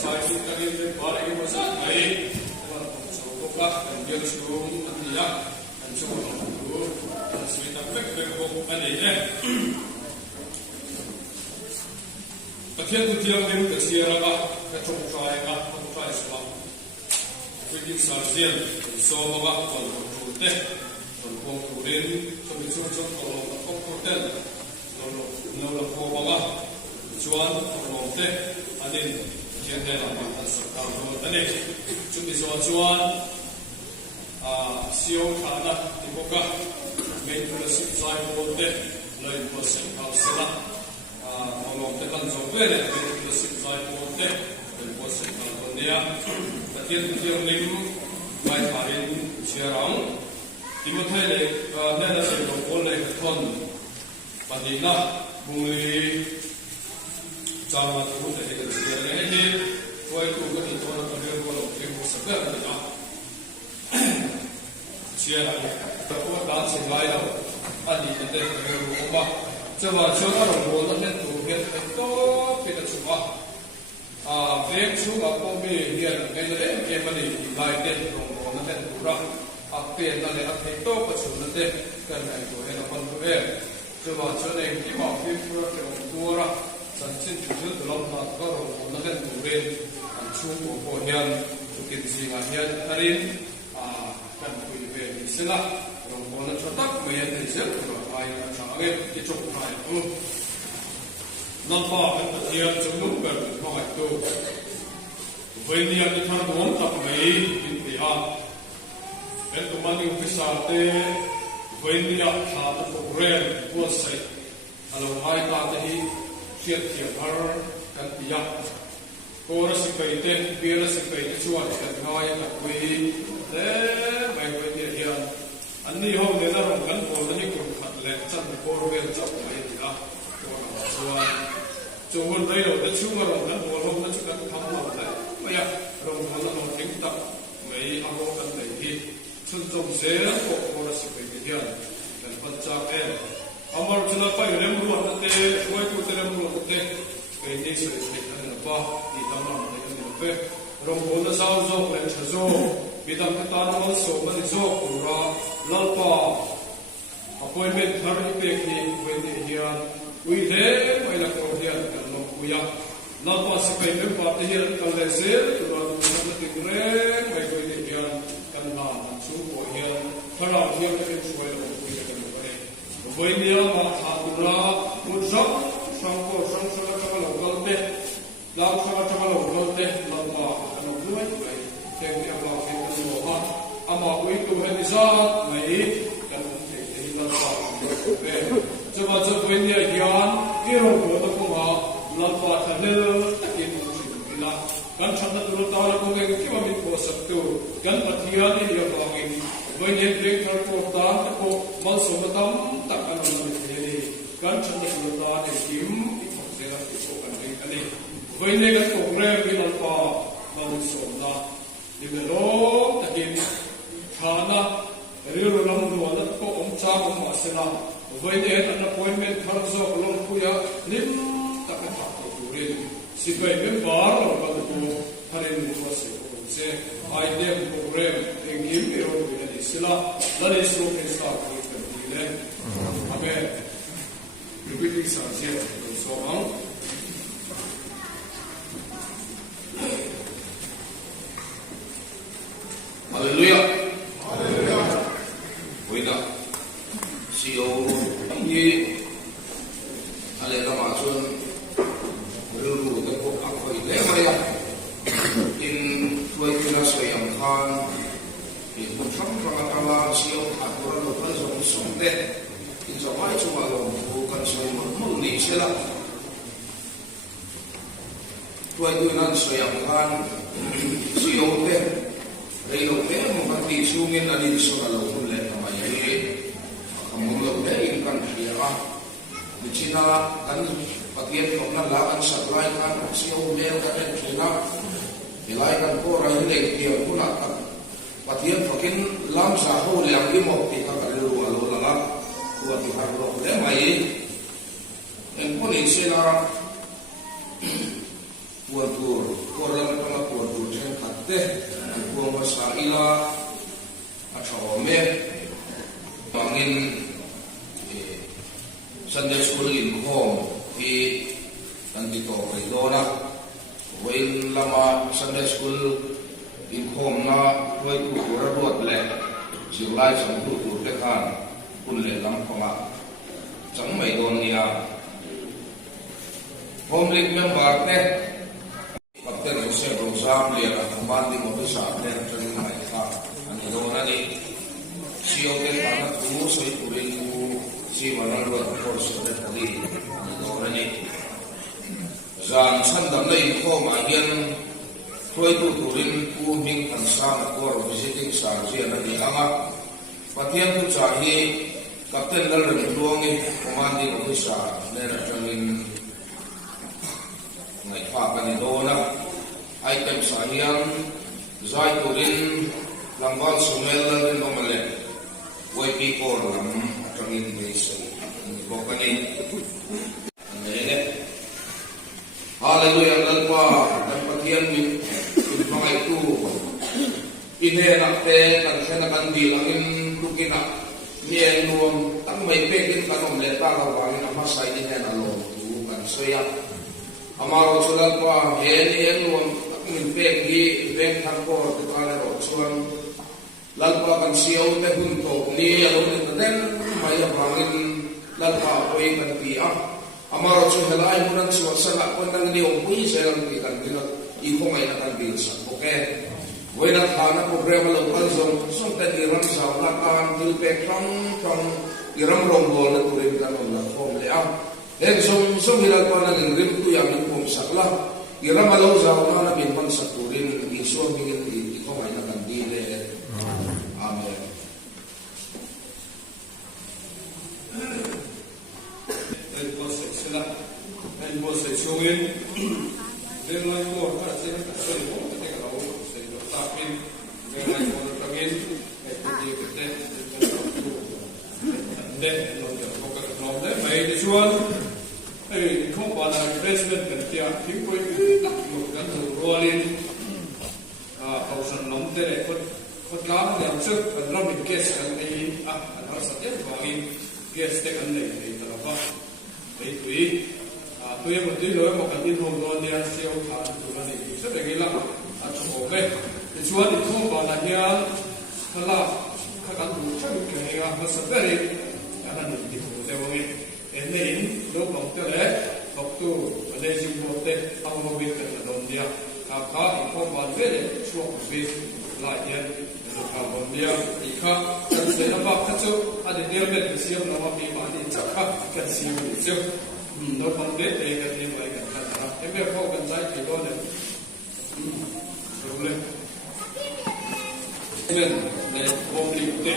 sai si karin le pare ke masa ai so ko ka dia chum atia an so ko si ta pek pek ko ani ne pathian tu tiang lim ka siara ka chong trai ka chong trai swa Within Sarsian, so mga kontrute, konturin, so mitsursun kolong kontruten, nolo ko mga juan kontrute, anin kende naman ang sakalo anin, sumiso juan, siyo kana iboga, may tulasip sa kontrute, loy po sa sila, kontrute kan sopere, may tulasip sa kontrute, loy po sa kontrute. Tiang lim mai tharin chiarang Timothy le na se ko le thon padina bungli chama tu te ke chiare he koi tu ka ni thona ka le ko ke ko sakha na chiara ta ko da se lai da ani te ke ko ba chawa chawa ro ko na tu ke to pe ta chuwa vek chu ga ko me hian ngai le ke mani lai te rong ko na ten pura pe na le a thei to pa chu na te kan ai to he na pan to e chu ba chu ne ki ma fi pura ke rong pura san chin chu chu to long na ko rong ko na ten tu re an chu ko ko hian chu kin si nga hian tarin kan pui ve ni sela rong ko na chu tak me te se ko ai na cha ge ki chu ai non fa kan tiang chung lu per ko ai to voi ni an thar dom tak mai in ti a en to mani ofisa te voi ni a tha ta program ko sai alo hai ta te hi chiat chiat har kan ti ya ko ra si kai te bi ra si kai te chuan kan ngai ta kwi le mai ko ni ya an ni ho le la rong kan ko ni ko khat le chan ko ro vel chap mai ti a ko na chuan chung hon dai lo da chu ma rong kan bol hom na chu kan tham lo dai maya rong hon na rong ting tak mai a ro kan dai hi chun chong se ko ko ra si pe hian kan pan cha em amar chuna pa lem ru na te koi ku te lem ru te pe ni se se kan pa ti dam na ne kan pe rong hon na sao zo len cha zo bidam ka ta na so ma ni zo ku ra lal pa appointment thar ni pe ki we ni hian we le mai la ko hian kan no kuya la pa se kai me pa te hian kan le se tu ra na ti re mai ko ni hian kan na chu ko hian thara hian ke chu ai lo ku ya kan no re voi ni ma tha tu ra mu zok sang ko sang sa ka lo gal te la sa ka lo gal te la pa no ku ai kai te ni a lo ke kan no ha ama we tu he ni sa mai kan te te la pa pe Coba coba ni agian, kira kau tak kau lalpa thalil takin musik bila kan cakap dulu tahu lah kau yang kau ambil kau sabtu kan patian ni dia bangin, banyak break terkau tak kau masuk matam tak kan ambil ni kan cakap dulu tahu ni kim ikut serat ikut kan ni, banyak kan kau grab ni lalpa masuk na, di belok takin kana riru lam dua tak kau cakap masalah voi ni an appointment thar zo long puya lim tak ta ko rin si kai me bar lo ba ko tharin ko se ai dem program engim ero ni sila la le so ke sta ko ni le amen repeating sa sia so on hallelujah hallelujah voida siyo ni ale kama chun rulu te ko akoi le maya in tuai kina sayang khan in thang thang kala siyo akura lo kan so somde in so mai chuma lo ko kan so mo ni sela tuai kina sayang khan siyo te reino te mo pati sungin ani so lo le maya mulu deh kan dia di Cina kan patian kena lawan supply kan siapa dia kan Cina nilai kan orang ini dia pun akan patian makin lam sahu yang lima kita kalau lalu lalu buat diharap dia mai yang pun Cina buat tur orang te buong basa ila at ome pangin Sunday school in home nandito kay Dona wain lama Sunday school in home na way kultura buat le silai sang kultur tekan punle lam panga sang may don niya home league member te Kapten Jose Rosam le ang commanding officer ne training mai ka ani Dona ni siyo ke tanat tu soy purin ku si manalo force de tadi ani Dona ni Zan sandam lay ko magian Koi tu turin ku ming pansama ko visiting sarji na di ama patian tu chahi kapten dal ren duangi commanding officer ne na training ngai pa kan Dona item sahian zai turin langbal sumel ren nomale wai people lam training base ni bokani ne hallelujah lalpa dan patian min mga itu inhenak te kan sana kan bilangin lukina niyan nuam tang may pekin kanom leta kawangin amasay inhena lo tu kan soya amaro sulat pa hen nuam min peki pek thakor te kalero sulan lalpa kan siyaw te hunto ni alo te den may abangin lalpa oy kan tiya amaro suhelay munan suwasana ko nang ni opuy sa lang ti kan dinat iko may nakandilsa. Okay? Way na kana problema local zone. So, iram sa lakan, tilpek, from iram ronggol na turin ka nung lakong liam. Then, so hilal pa na rin to yung ipong sakla. Iram alaw sa na binpang sa turin. Iso, iko may nakandile. Amen. Then, po sila. Then, po sa isungin. Then like more, saya tak tahu mau kita kalau saya tapi then like more again, dia kita then fokus problem. Mai dijual, kau pada investment kerja, people kan rolling, kausan nomter, kau kamu yang cek dalam case kan ini, harus saja bangin case tekan ini terapa, itu tôi em một tí nữa một cái tin hồn luôn đi ăn siêu thả tụi nó thì rất là cái lắm chụp ok thì chúa thì không còn là kia thật là các cán bộ chắc được cái này nó sắp tới đi các anh thì cũng theo ông ấy đến đây lúc lòng tiêu đấy học tu ở đây chịu một tết ông không biết là đồng địa các thì không còn biết để chúa không biết lại tiền được cả đồng địa thì khác cần sẽ nó vào các chỗ anh để điều biết cái siêu nó vào bị bán thì chắc khác cần siêu thì siêu nó không biết để cái gì vậy cả em biết không cần trái thì có được rồi lên nên để ôm đi để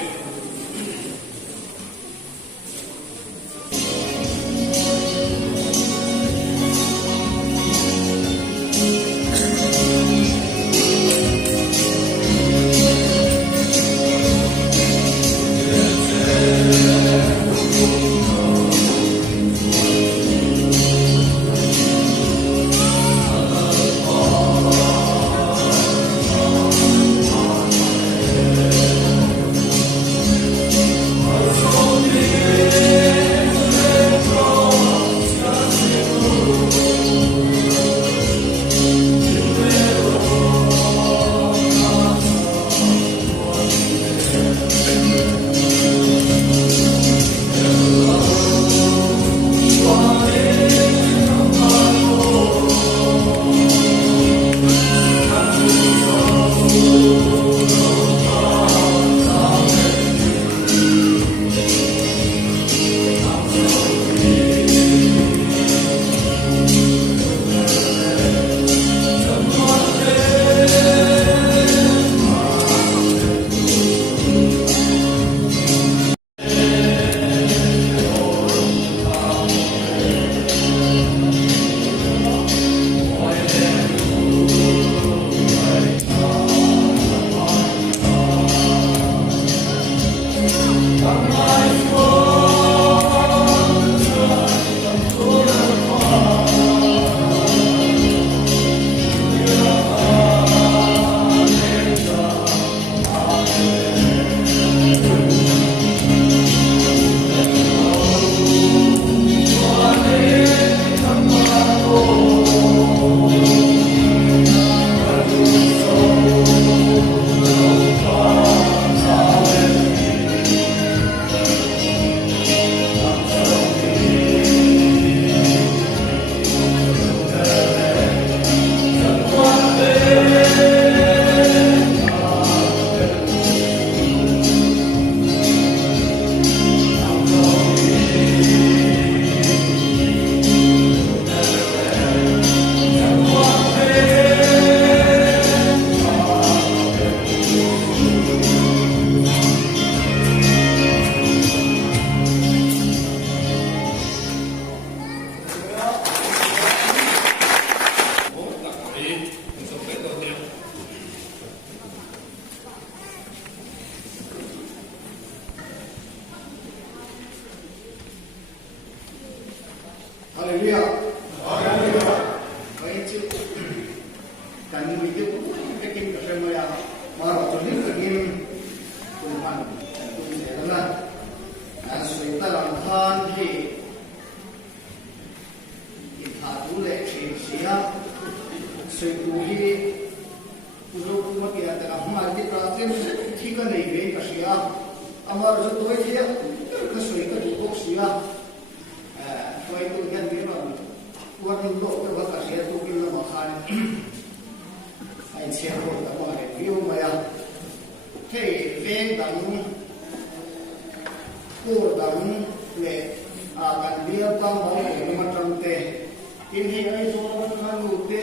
มันสำเร็จแล้วเนี่ยฮาเลลูยาฮาเลลูยาไปจิกันมีอยู่ก็กินกาแฟมาอย่างมาเราจะนิ่งกินคุณพันคุณเสนานะอันสวยตะลังทานที่อิทาตุเล็กเชียสวยดูที่ผู้รู้ผู้มาเกี่ยแต่ละหมาที่ตราเส้นที่ก็ในเวกเชียอามาเราจะตัวเชียก็สวยก็ดูพวกเชียไว้ตัวกันที่เราวันนี้โลกก็ว่าเชียตัวกินละมาขายไอ้เชียโลกแต่ว่าเนี่ยวิวมาอย่างเท่เล่นดังพูดดังเลยกันเดียวต้องเอาเองมาทำเตะทีนี้ไอ้ตัวมันรู้เตะ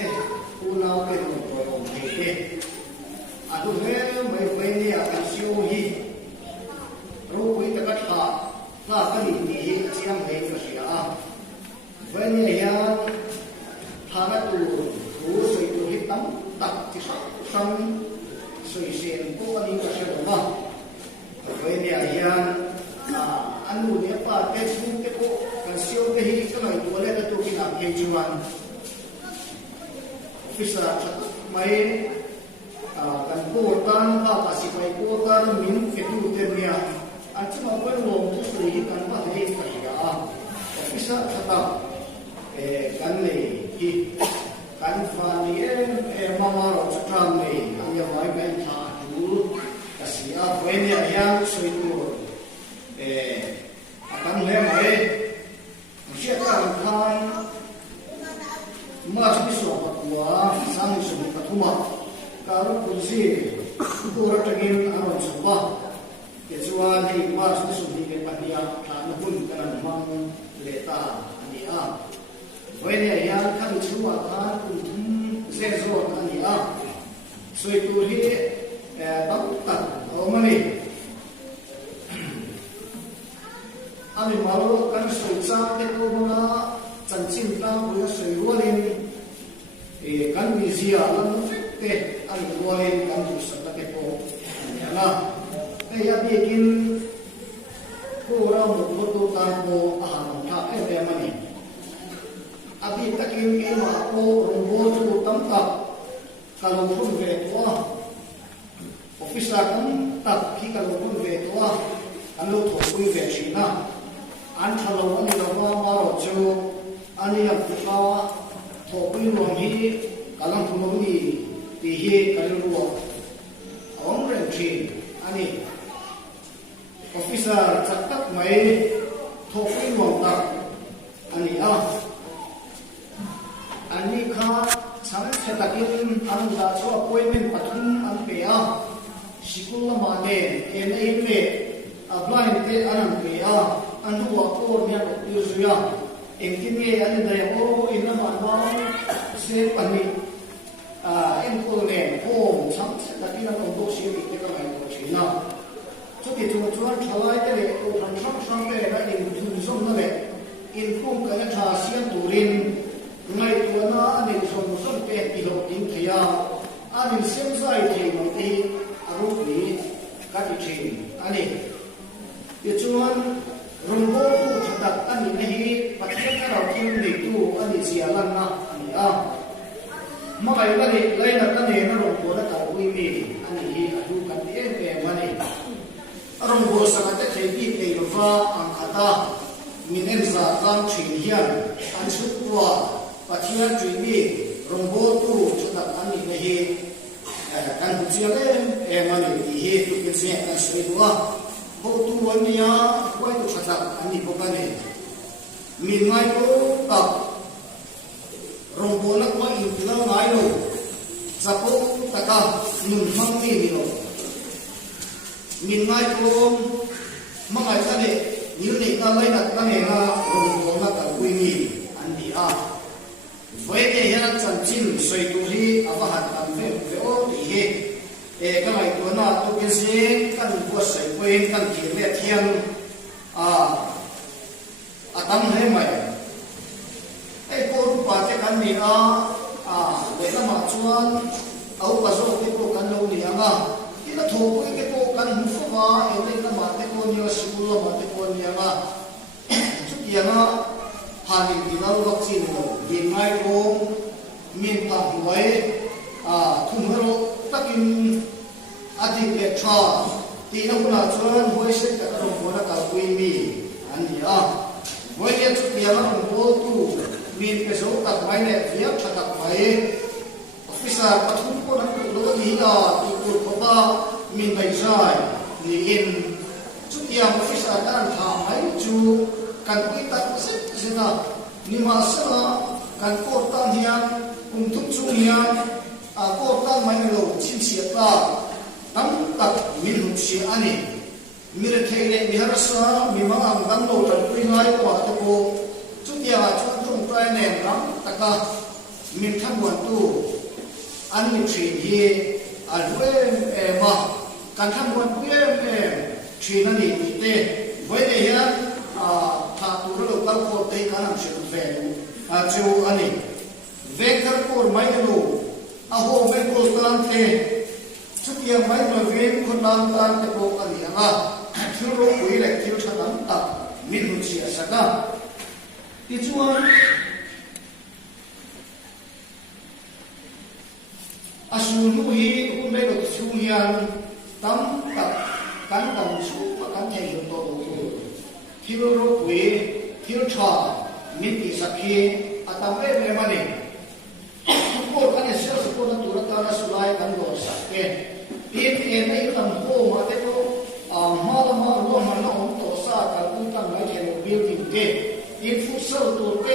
ผู้เราเป็นตัวองค์เตะอาดูเฮ้ไม่ไปเนี่ยกันเชียวฮีรู้วิธีการฆ่าก็ดีดีเชียงเฮงก็เสียวันนี้ยังทางตัวรู้สึกตัวที่ตั้งตัดที่สั่งสื่อเสียงพวกนี้ก็เสียหมดวันนี้ยังอันนู้นเนี่ยป้าเต็มทุกเต็มพวกกันเสียวเต็มที่ก็เลยตัวเล็กตัวกินน้ำเกจวันฟิสระไม่กันโกตันป้าภาษีไม่โกตันมินเก็บดูเต็มเนี่ยอันที่มันเป็นวงที่สุดที่กันว่าจะให้ใครกันฟิสระชัดกันเลยที่กันฟันเนี่ยมาเราจะทำเลยอันยังไม่เป็นท่าดูก็เสียวันนี้ยังสวยตัวกันเลยไหมเชื่อกันทางมาที่สุดว่าสร้างสุดกับทุกมาการพูดสิตัวรัฐกิจอารมณ์สุดว่าเกี่ยวกับที่มาที่สุดที่เป็นปัญญาฐานหุ่นกันมังเลต้าอันนี้วันนี้ยังขั้นชัวร์ฐานหุ่นเส้นส่วนอันนี้สวยตัวที่ต้องตัดเอามาเลยอันนี้มาลูกกันสวยจ้าเด็กคนน่ะจันจินตั้งบุญสวยวัวเล่นกันวิเชียร์นั้นเตะอันนี้วัวเล่นกันดูสัตว์เด็กโตเนี่ยนะไอ้ยาดีกินผู้เราหมดหมดตัวตามโบอาหารท่าไอ้เรื่องมันนี่อดีตกินเองมาโอ้รวมโบจูตั้งตับการลงทุนเวทัวออฟฟิศกันตับที่การลงทุนเวทัวอันลูกถูกคุยเวชีนะอันทะเลาะนี่เราว่ามาเราจูอันนี้ยังพูดว่าถูกคุยรวมที่การลงทุนนี่ที่เฮการลงทุนองเรื่องที่อันนี้ออฟฟิศจัดตั้งไม่ถูกคุยรวมตับอันนี้อันนี้ค่ะฉันเสด็จกินอันดาชัวป่วยเป็นปัจจุบันอันเปียสิกุลมาเนี่ยเอ็นเอ็มเอปลายเตอันเปียอันหัวโคเนี่ยก็ยูสุยาเอ็งที่นี่อันเดียวอินน้ำมันว่าเซปันนี่เอ็งตัวเนี่ยโอ้ฉันเสด็จกินอันตัวเสียดิเด็กก็ไม่ตัวชินะทุกที่ตัวชวนชาวไอ้เนี่ยตัวพันช่างเนี่ยนะเอ็งทุนส่งนั่นแหละเอ็งพุ่งกันชาเสียงตุรินไม่ตัวน่าอันนี้สมสมเป็นกิโลกินขยะอันนี้เส้นสายที่มันที่อารมณ์นี้กัดที่อันนี้ยิ่งชวนรวมตัวผู้ชัดอันนี้นี่ปัจจัยเราที่มันดีตัวอันนี้เสียลันนะอันนี้มาไปวันนี้เลยนักกันเนี่ยนะรวมตัวแล้วก็วิ่งนี่อันนี้ดูกันเองเป็นวันนี้รวมตัวสังกัดที่ที่เป็นฟ้าอังคารมีเงินสะสมชิ้นเดียวอันสุดตัวปัจจัยจุดนี้รวมตัวผู้ชัดอันนี้นี่การพูดเสียงมันนี่ทุกสิ่งการสวยตัวพวกตัวนี้ไว้ตัวชัดอันนี้พวกนี้มีไงก็ตับรวมตัวนักว่าอินทร์ไงโลสัพพะตะการหนุนฟังนี่โลมีไงก็มั่งไงกันเนี่ยยืนนี่ก็ไม่นักกันเนี่ยนะรวมตัวนักกันคุยนี่อันนี้ไว้เนี่ยยังจันจินสวยตัวที่อาว่าหัดกันเพื่อโอ้ดีก็ไม่ตัวน่าตัวเป็นสิ่งกันบัวใส่เป็นกันเขียนเทียนตั้งให้ไหมไอ้พวกป่าเจ้ากันนี่ เวลามาชวนเอากระโจนไปโกกันโลเนียงที่ละถูกไปโกกันหุ่นฟ้าเอเดนมาเตโกเนียสิบุลมาเตโกเนียจุดยังพานิติเราวัคซีนเรายิงไม้โกงมีนตาหวยทุ่มเราตะกินอาทิตย์เกชาที่เราหน้าชวนหวยเสกกับเราหัวกับกุยมีอันนี้หวยจุดยังเราโกตูมีนไปสู้กับไม้เนี่ยเสียบชัดกับไม้ฟิศาปฐุมคนนั้นรู้ดีที่ตัวเขาว่ามีใบใจนี่เองจุดยังฟิศาการทำให้จูกันกุยตัดเสร็จเสร็จนี่มาเสร็จกันโคตรตั้งที่ยังทุกช่วงยังโคตรตั้งไม่รู้ชิ้นเสียตาตั้งตัดมีหุ่นเสียอันนี้มีเรื่องเทเลมีฮาร์ซ่ามีมาอังดังโดดไปง่ายกว่าตะโกจุดยังจุดตรงใต้แนวน้ำตะกามีทั้งวันตู้อันนี้ชีวิตอันเว้ยมาการทำวันเว้ยชีวิตนี้เต้เว้ยเนี่ยถ้าตัวเราตั้งโคตรได้การนำเสนอเวลูจูอันนี้เวกร์โคตรไม่รู้โหเวกร์ตันเทชุดยังไม่มาเวกคนนั้นตันตะโกอันนี้ที่เราคุยเล็กที่เราทำตัดมีหุ่นเสียสักที่ชวนอาสูนุฮีคุณได้ก็สูงยันตั้มกับกันตั้งสูงกันเทียนตัวที่เราคุยที่เราชอบมีที่สักทีอาตมาเรื่องมันนี่พวกกันเสียสุขภาพตัวเราการสุนัยกันก็สักเองที่ในตั้งโฮมาเด็กก็มาละมาล้วนมันน้องตัวซากันคุณตั้งไว้แค่เราบิวติ้งเกที่ฟุตซอลตัวเก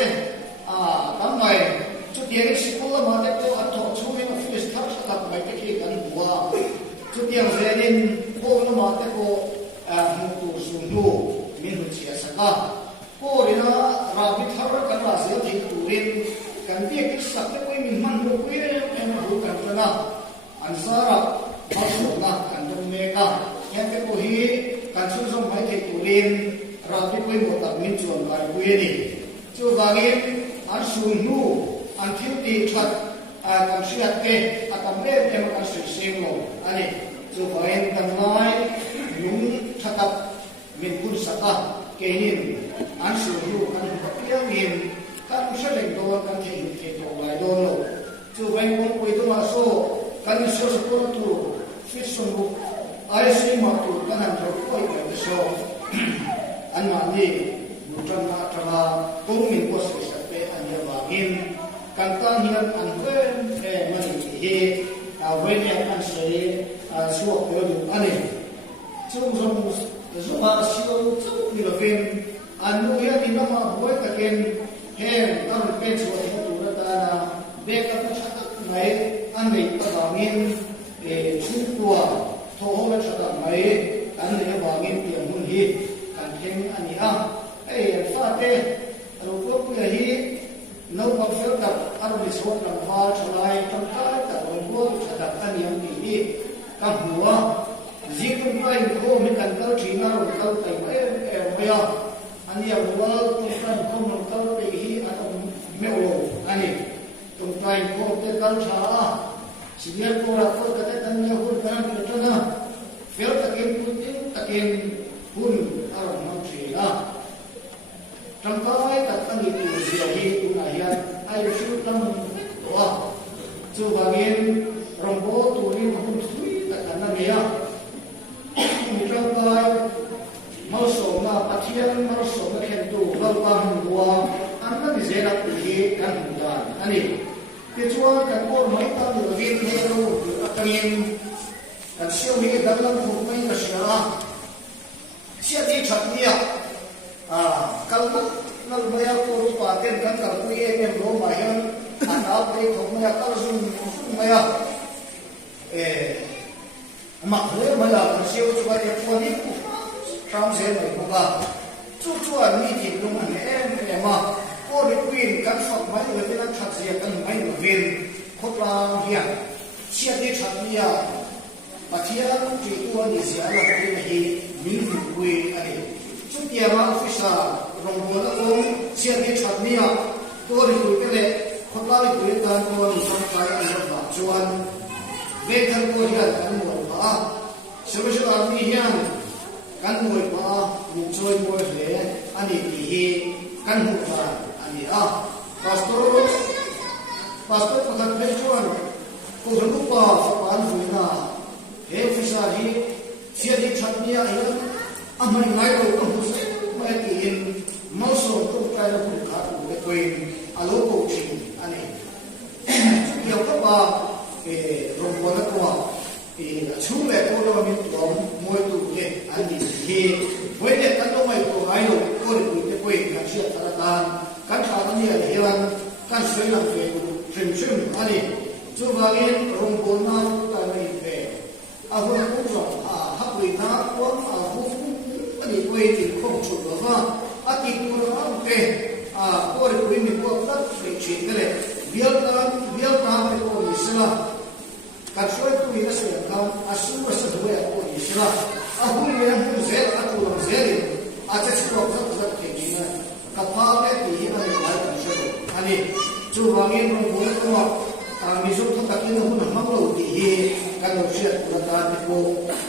ตั้งไว้จุดยังสิคุณละมาเด็กก็อันตัวช่วยมาฟิสทับตัดไปที่กันหัวจุดยังเรียนพวกละมาเด็กก็มุตุสุนดูมีหุ่นเสียสักพวกนี้นะเราพิธารักกันว่าเสียที่ตัวเรียนกันเบี้ยกิสักไม่มีมันรู้คุยไม่มารู้กันนะอันสาระมาสุนัขกันตรงนี้ก็แค่เป็นผู้ฮีการช่วยส่งไปที่ตัวเรียนเราที่คุยหมดกับมินชวนกันคุยนี่จู่บางทีอันสูงดูอันที่ตีชัดกันเสียเกะอาการเล่นเอ็มกันสุดเสียงลงอันนี้จู่พอเห็นกันน้อยยุ่งชัดกับมินคุณสักเกหินอันสูงดูกันเพียงหินกันเชื่อเล่นโดนกันเห็นเห็นตรงไหนโดนลงจู่ไปมองคุยตัวมาโซ่กันเชื่อสุขตัวฟิสซุนไอซีมาตัวกันหันตัวคุยกันโซ่อันนั้นบุตรมาตราตุ้งมินก็สุดสักเปอันเดียวกัน กันตั้งยันอันเว้นมันที่เว้นยันอันเสียชั่วเกินอันนี้ช่วงช่วงมาสิโอช่วงนี้เราเป็นอันนู้นยันที่น้ำมาบวยตะเกียนเห็นตั้งเป็นส่วนที่ตัวตาเด็กกับชักไหนอันนี้ก็บางยินชุดตัวโทรมาชักไหนอันนี้บางยินเปลี่ยนหุ่นฮีกันเห็นอันนี้ฟาเต้เราก็เปลี่ยนฮีเราบางเรื่องกับอารมณ์สดลำพาชลายตั้งแต่แต่วันวัวชัดอันนี้อันนี้กับหัวยิ่งเป็นไปโคมีกันเต้าจีน่าเราเต้าไปไม่อันนี้หัวตรงกลางโคมันเต้าไปฮีอันนั้นไม่โอ้อันนี้ตรงกลางโคเต้ากันช้าสิ่งนี้โคเราโคก็ได้ตั้งเนี่ยหุ่นกันเป็นต้นนะเฟลตะเกียงหุ่นตะเกียงหุ่นอารมณ์น้ำชีนะจำต้องให้ตัดตั้งอยู่เสียที่คุณอาญาไอ้ชุดตั้งตัวจูบางยินรำโบตัวนี้มันสุยแต่กันนั่นเองมีจำต้องมาสมมาปะเทียนมาสมมาเข็นตัวเราตามหัวอันนั้นเสียนักที่กันหุ่นกันอันนี้ที่ชัวร์กันโอนไม่ตั้งอยู่ที่เฮโร่อันนี้กันเชี่ยวนี้ดังนั้นผมไม่มาเชื่อเชื่อที่ชัดเนี่ยkalau nak bayar kurus paten kan kalau kuih yang belum bayar, anak beri komnya kalau sum bayar, makhluk bayar siapa cuba dia tuan itu, transaksi mereka, cuan ni tidak mana mah, kau kuih kan sok bayar lebih nak transaksi kan bayar lebih, kau pelan dia, siapa dia transaksi, pastinya tuan ni siapa dia ni minggu kuih ada. Chúng ta mà officer rong buồn ông xem cái chuyện này, tôi thì tôi cái này คนเราไปคุยกันคนคนไปอันนั้นชวนเด็กทั้งคนที่กันมวยป่าเชื่อว่ามีเฮียนกันมวยป่ามีช่วยมวยเหล่อันนี้ที่กันหัวป่าอันนี้พาสต้ประธานเป็นชวนผู้สนุกป่าสปานฟุยนาเฮฟิชาดีเสียดีชัดเนี่ยเองไม่ไม่รู้ต้องรู้สึกไม่กินมาส่งตัวใจเราคุณขาดตัวเองอารมณ์โกรธอันนี้เกี่ยวกับว่าโรงพยาบาลตัวช่วยตัวเรามีตัวมวยตัวเด็กอันนี้ที่เว้นแต่กันต้องไม่ตัวไอ้เราก็ได้คุยจะคุยกันเชื่อตระการการขาดนี่อะไรอย่างการช่วยเราเองถึงช่วยอันนี้จุดบางอย่างโรงพยาบาลตัวไม่เป็นอาวุธผู้สอบฮับวินาควงอาวุธอันนี้คุยถึงข้อชุดหรือว่าอาทิตย์ตัวเราเป็นก็ได้คุยมีพวกตัดไปฉีดกันเลยเบี้ยตามไปตัวอิสลามการช่วยตัวอิสลามเขาอาศัยว่าสิ่งที่ตัวอิสลามหุ่นเลี้ยงหุ่นเสียตัวเสียอาจจะสิ่งที่เราเก่งจริงนะกับภาพแบบที่มันหลายคนช่วยอันนี้จูบางอย่างมันหุ่นตัวมีสุขทุกข์ที่เราหุ่นมั่งเราที่การเราเชื่อตัวการที่โก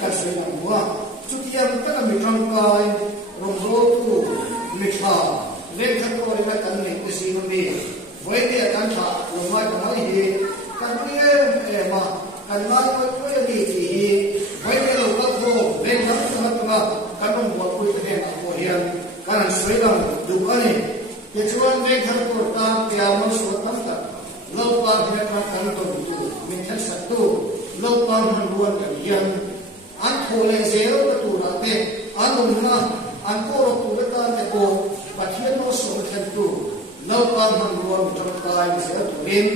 การช่วยเราหัวจุดที่ยังตั้งมีร่างกายรวมตัวมีขาเล่นขัดตัวเรื่องการเงินก็สิ่งนี้ไว้ที่การขาลงมาจากไหนการเรียนมาการงานก็ช่วยดีที่ไว้ที่เราก็โตเล่นขัดตัวการลงหัวคุยกันเองหัวเรียนการช่วยเราดูกันนี่ที่ชวนเล่นขัดตัวตามที่เราไม่สวดตั้งแต่เราปาเรียนมาการตัวดูมีทั้งสัตว์ตัวเราปาหันล้วนกันยังอันโคเลเซลตัวเราเตะอันนู้นนะอันโคเราตัวกันแต่โกปัจจัยโน้ตส่งเสริมตัวเราปาหันล้วนจนกลายเป็นเสียตัวเอง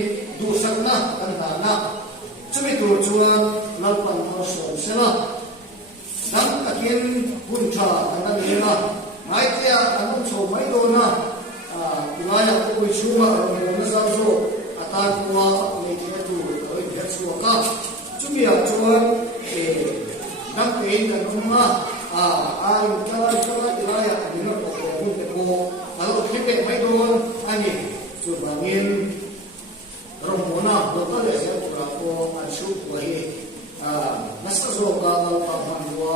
ดูสักนะกันหานะจะไม่ตัวชวนเราปาหันส่งเสริมนั่งตะเกียงหุ่นชาอันนั้นเองนะไม่เที่ยอันนู้นโชว์ไม่โดนนะลายก็คุยชัวร์เราไม่รู้สักโซ่ตาตัวไม่เที่ยตัวเอ้ยเด็กชัวร์ก็จุดเดียวชวนนักเรียนกันนุ่มมาอายุเท่าไรลายอันนี้เราบอกว่าหุ่นแต่โกเราคิดไม่โดนอันนี้จุดบางเงินเราโมนาเราก็เลยเสียตัวโกอันชุบไว้นักศึกษาเราทำตัว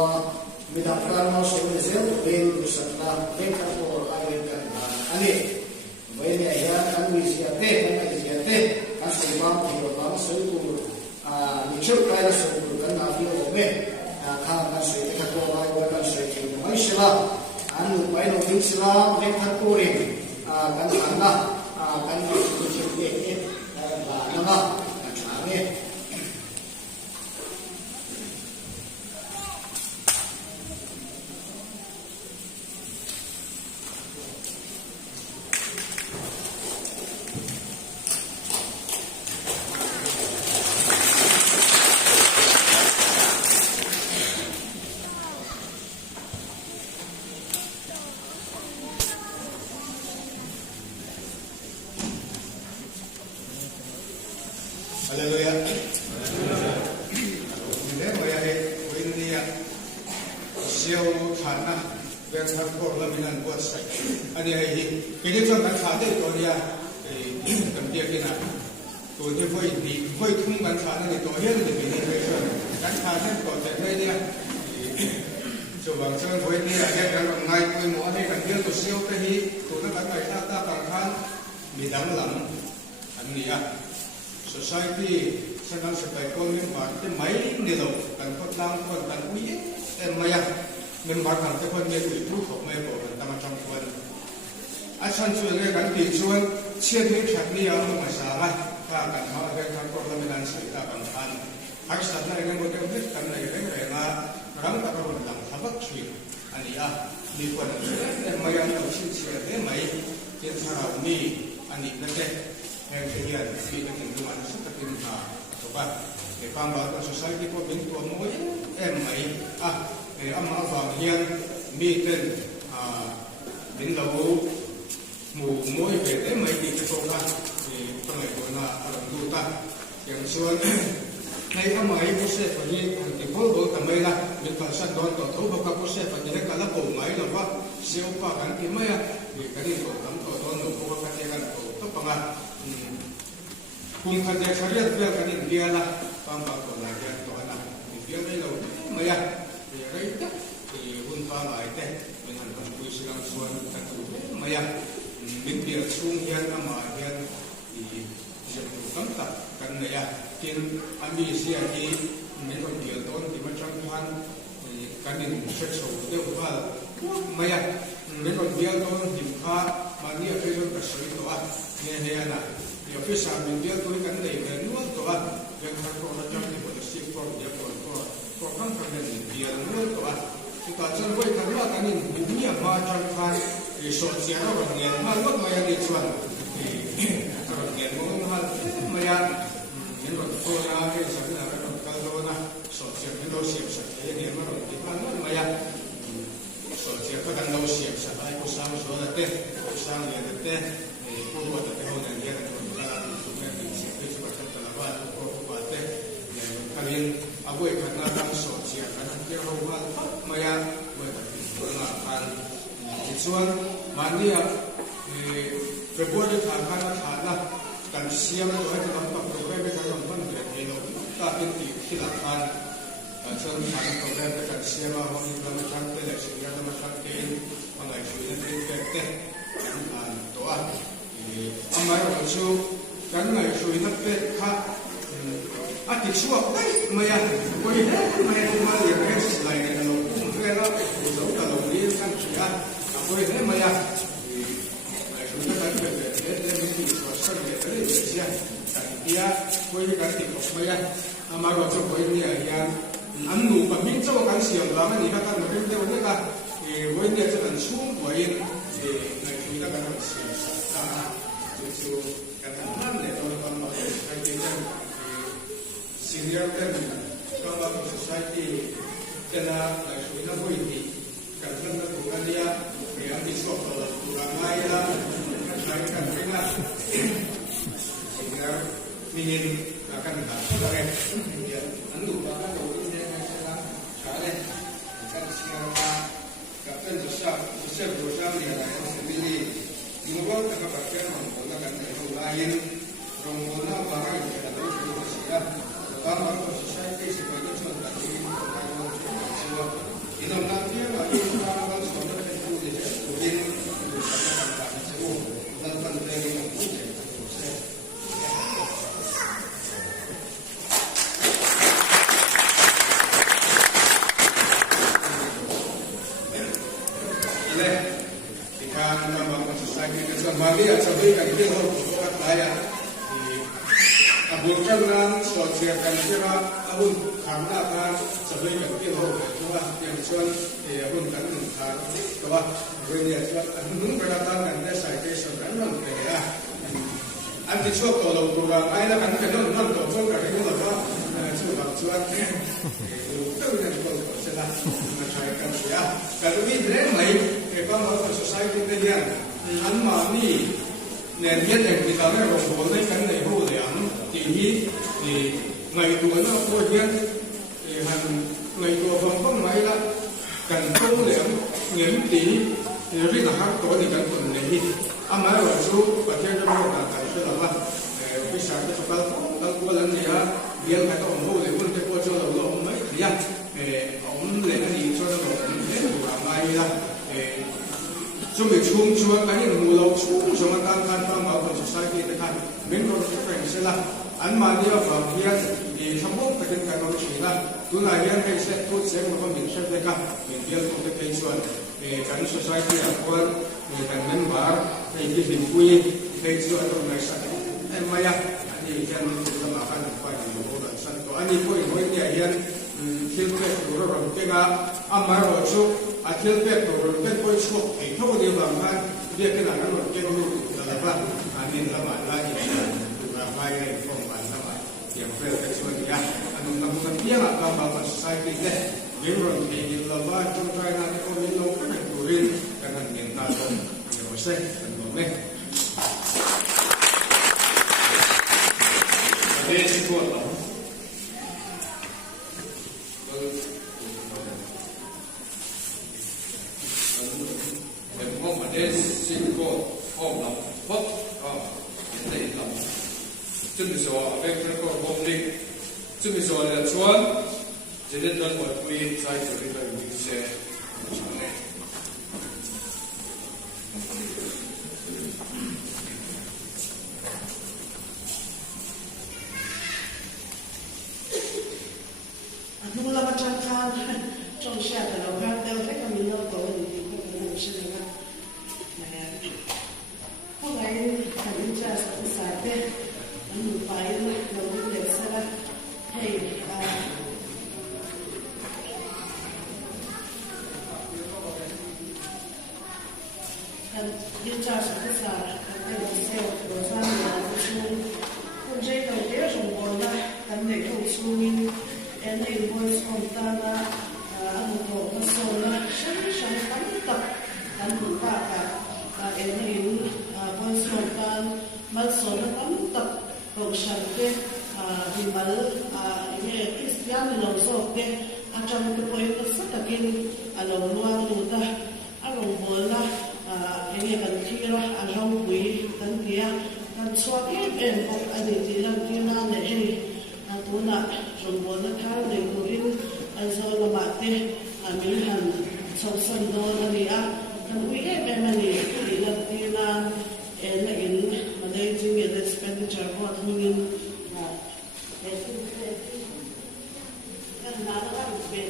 มีดับการมาส่งเสียตัวเองดูสักนะเล่นกันตัวอะไรกันอันนี้ไม่ได้ยังอันวิเศษเต้อันวิเศษเต้การส่งมาที่เราต้องซื้อตัวมีชุดใครเราส่งตัวกันนาที่เราไม่ข้างกันสวยที่ตัวเราไว้กันสวยที่ไม่ใช่ละอันนู้นไปโน่นอิสลามเล่นกันตัวเองกันทางนะกันวิเศษเต้นั่นนะกันทางนี้Haleluya. Ini maya ini ya. Siau khana ben thang ko la minan buat sai. Ani hai ini chon kan kha de to dia kam dia kina. To de voi thung kan kha na to hian de ni de kan kha ne to te ne dia. Cho bang chon voi ni ya kan ngai pui mo ne kan dia to siau te hi to na kan kai ta kan khan mi dang lam an ni ya. Society senang sebagai member itu main di dalam kan kotlang kan uye maya member kan te kon me itu kok me ko ta ma chang kon asan chuan le kan ti chuan chian me thak ni ya ma sa la ka kan ma ga kan ko la menan sai ta kan khan ak sa na ga mo te kan na ga ga ma rang ta ro dang sabak chui ani a ni ko na maya na chi chi le mai tin sa ra ni ani na te yang kehian si dengan tuan seperti mana coba pambalan society ko bin ko mo mai amma fa hian mi ten bin lo mu mo ve mai di ko ka pangai ko na alam du ta yang suan nei amma ai ko se fa ni ti bol bol ta mai la min fa san don to tho ka ko se fa ni ka la ko mai lo ba siu pa kan ti mai ni ka ni ko tam to don no ko ka te kan ko to pa nga cùng khăn để cho biết việc cái những kia là bằng bạc của lại cái đó là những kia đây là mấy à thì đấy thì quân pha lại thế mình hành động vui sướng xuân thật thú mấy à mình việc xuống hiện mà hiện thì việc cấm tập cần này à trên anh đi xe thì mình còn tiền tốn thì mà trong khoan thì cái những sách sổ tiêu qua mấy à mình còn tiền tốn thì pha mà nhiều cái cái sợi đó nghe nghe là điều phía sau mình biết tôi cái này cái nuốt đó việc hàng của nó trong cái bộ ship của địa của các cái này tiền nuốt đó thì ta chân với cái nuốt cái này cũng nhiều mà trong khoan thì số tiền nó còn nhiều mà nuốt mà đi chuẩn thì còn nhiều mà mà những cái cô ra cái sản là cái đó là số tiền nó xếp sạch cái này mà nó thì mà số tiền các cái nó xếp sạch ai cũng sang số là thế sang là thế cô có thể theo này cái này cũng là chúng ta đi xếp cái chỗ cái là ba cô có thể cái này à với cái nó đang số tiền cái nó cái họ mà với cái là cáiที่ส่วนมันเนี่ยเป็นพวกที่ทางการทางนะการเสียงตัวให้ทำกับตัวให้เป็นการทำมันเกิดเองก็เป็นที่หลักการเชิงทางตัวให้เป็นการเสียงว่าวันนี้เรามาทำเป็นสิ่งที่เรามาทำเองอะไรช่วยนั่นเป็นเกิดตัวอันนั้นเราช่วยกันไงช่วยนั่นเป็นข้าอาทิตย์ชั่วไม่ยังวันนี้ไม่ยังมาเรียนแค่สิ่งไรเนี่ยเราคุ้มเพื่อเราเราตลอดนี้กันเสียPor ejemplo, ya, la ayuda que me dice, cosa que te decía, ya, voy a llegar a tiempo, ya, amaro yo voy a ir ya, anu, para mí yo can si la mani ka kan me de wala ka, voy a ir a tan sum, voy a ir la ayuda que me dice, so kan man de todo con lo que hay que hacer, senior con society que la ayuda voy a ir, kan sana tu kan dia yang disok kurang lain lah, kan mereka sehingga ingin akan dapat ya, anu bahkan kalau ini saya cakap, kan sekarang kapten susah berusaha dia sendiri, mungkin tak pakai menggunakan teknologi lain, menggunakan barang yang ada di Indonesia, tetapi society sebagai contoh ini semua itu nanti bagi orang-orang semua Maria sabihin din ho at kaya abulkan ng social kanira abul karna ka sabihin din ho diba yang suan abul kan ka diba renya suan anung beratan kan citation kan non kaya anti so kalau program ai na kan non non to so ka rin lo suan itu yang ko sila na saya kan ya kalau ini mai kalau society diaอันมานี่เนี่ยเด็กที่เขาได้ลงทุนในกันในผู้เลี้ยงที่ไงตัวน่ะพวกนี้หันไงตัวฟังฟังไหมล่ะกันผู้เลี้ยงเงินตีเรื่องหักตัวนี่กันคนในที่อามาว่าสู้ประเทศจะไม่ต่างกันใช่หรือเปล่าวิชาที่เขาตั้งตัวนั้นเนี่ยเลี้ยงให้ต้องผู้เลี้ยงคนที่พวกเจ้าเราไม่เลี้ยงเอาเลี้ยงให้ช่วยเราเลี้ยงดูอะไรล่ะช่วงช่วงกันยังมูเราช่วงการทำมาคนสุดท้ายที่จะทำเป็นคนที่เป็นเสร็จละอันมาเนี่ยฝั่งเพียรทั้งหมดเป็นการเราชี้ละตัวไหนยังให้เสร็จทุกเสียงมันก็มีเสร็จเลยครับเป็นเพียรคนที่เป็นส่วนการสุดท้ายที่เราควรการเมมเบอร์ในที่เป็นคุยเป็นส่วนตรงไหนสักแต่ไม่ยากอันนี้ยังเป็นสมาชิกฝ่ายอยู่บนสันตัวอันนี้พวกเนี่ยยังเที่ยวเป็นตัวเราเก่งอ่ะอามาเราชุกอาเที่ยวเป็นตัวเราเป็นคนชุกเองทุกเดียวบางท่านเรียกกันหลังนั้นเราเก่งรู้อะไรบ้างอันนี้ละหมาดละอย่างดูราคาในฟองบันละหมาดอย่างเพื่อเป็นส่วนอย่างอันนั้นเราเป็นเพียงอ่ะบางบางสายที่เนี่ยเรื่องเราเองละบ้านจงใจนั่นก็มีลงกันในตัวเรื่องกันนั่นเองนั่นก็อย่างว่าเส้นเป็นตัวเล็กเรื่องที่ตัวเราสิ่งก็ออกเราพบก็เห็นได้เราจึงจะ ซึ่งมีส่วนในส่วนจะได้ดันหมดปีใช้จะได้ไปวิเศษดูแลประจำการจงเชื่อแต่เราพลาดเดียวแค่มีเราตัวอยู่ที่คนนั้นใช่ไหมครับพวกเราขันจะศึกษาเด็กมันอยู่ไปเราเรียนซะละให้กันยืนจะศึกษาให้เราเซลล์เราสร้างเราชูคนใจเราเดียวสมบูรณ์นะกันเด็กถูกชูมินen invoice kontana ano to masona siyang kanita kanita ka en invoice kontan masona kanita pag siyante himal Christian lo so ke acham ko po yung satakin along luang luta along bola kan tira ajong bui kan kia kan swak en ko ani tilang tina ne tuna jombo na thar de kurin aizo la mate milhan chawsan do na ria kan wi e mani ila tina en in managing the expenditure ko thingin kan na la be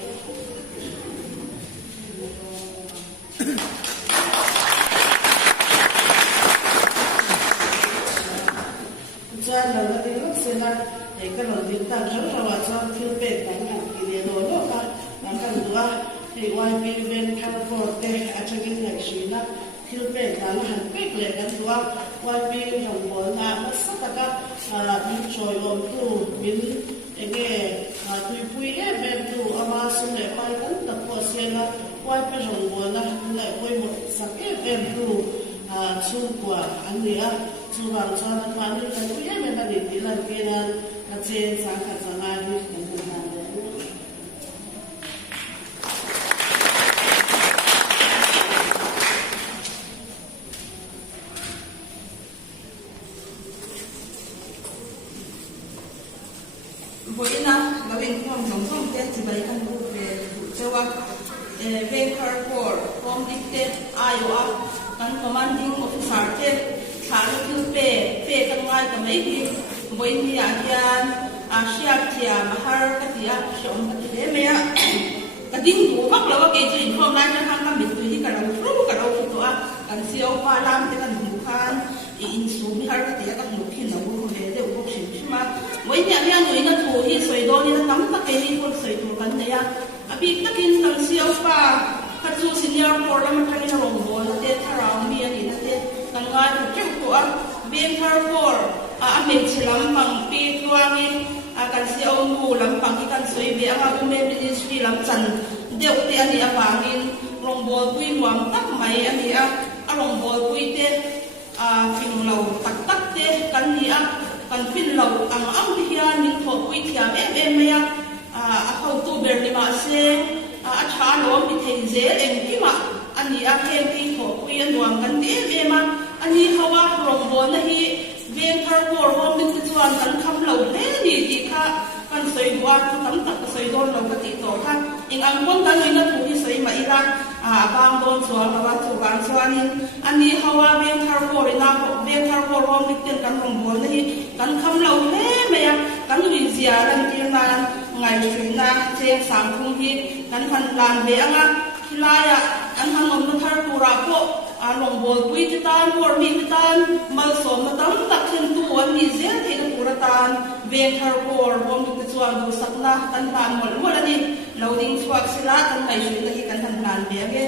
Jangan lupa tengok senat kalau kita jauh-jauh saja filpet dengan ini dulu kan, maka dua YP Ben California ajakin naksina filpet dan hampir lekan dua YP jambol nama sepakat bincoi tu bin ini tui ben tu amasun lepai kan tak posela YP jambol lah lepai mo sakit ben tu cukwa ania curang sana mana kan tu ya memang di lantiran kecil sangat sangat di tempat Boina gawin ko ang song test balikan ko jawab Baker for from dictate Iowa kan commanding officer te thar pe kan ngai ka mai hi boin ni agian asia tia mahar ka tia shom ka ti me ya ka ding du mak lawa ke jin khom lai na hang ka mit tu hi ka ro fru ka ro ki to a kan sio pa lam te kan du khan in su mi har ka tia ka mu phin na bu le de u shin ma boin ni agian noi na thu hi soi do ni na tam ta ke ni ko soi tu kan ne ya abi takin kan sio pa ka chu senior parliament ni rong bol na te tharang mi ani na te kan ngai ku chu ko a ben thar for a men chilam pang pe tuangi kan si au mu lam pang ki kan soi be anga ume ministry lam chan deu te ani awangin rong bol pui nuam tak mai ani a rong bol pui te fin lo tak tak te kan ni a kan fin lo ang hian ning tho pui thiam em me a khau tu ber ni ma se a tha lo mi thei je en ki ma ani a kem ti tho pui nuam kan ti em ma ani hawa rong bol na hi ben thar bor hom min chuan kan kham lo le ni ti kha kan soi bua tu tam tak soi don lo ka ti to kha ing ang kon kan ni na thu hi soi ma ira bang don chuan hawa chu kan chuanin ani hawa ben thar bor ina ben thar bor hom ni ten kan rong bol na hi kan kham lo le me ya kan wi zia ran ti na ngai thui na che sang thung hi kan han lan be anga hilaya an han om na thar pura po along bol pui titan por mi titan mal som na tam tak chen tu an ni zel the na pura tan ben thar por bom tu chuan du sakna kan pan mol mol ani loading swak sila kan kai shui na hi kan han plan be ge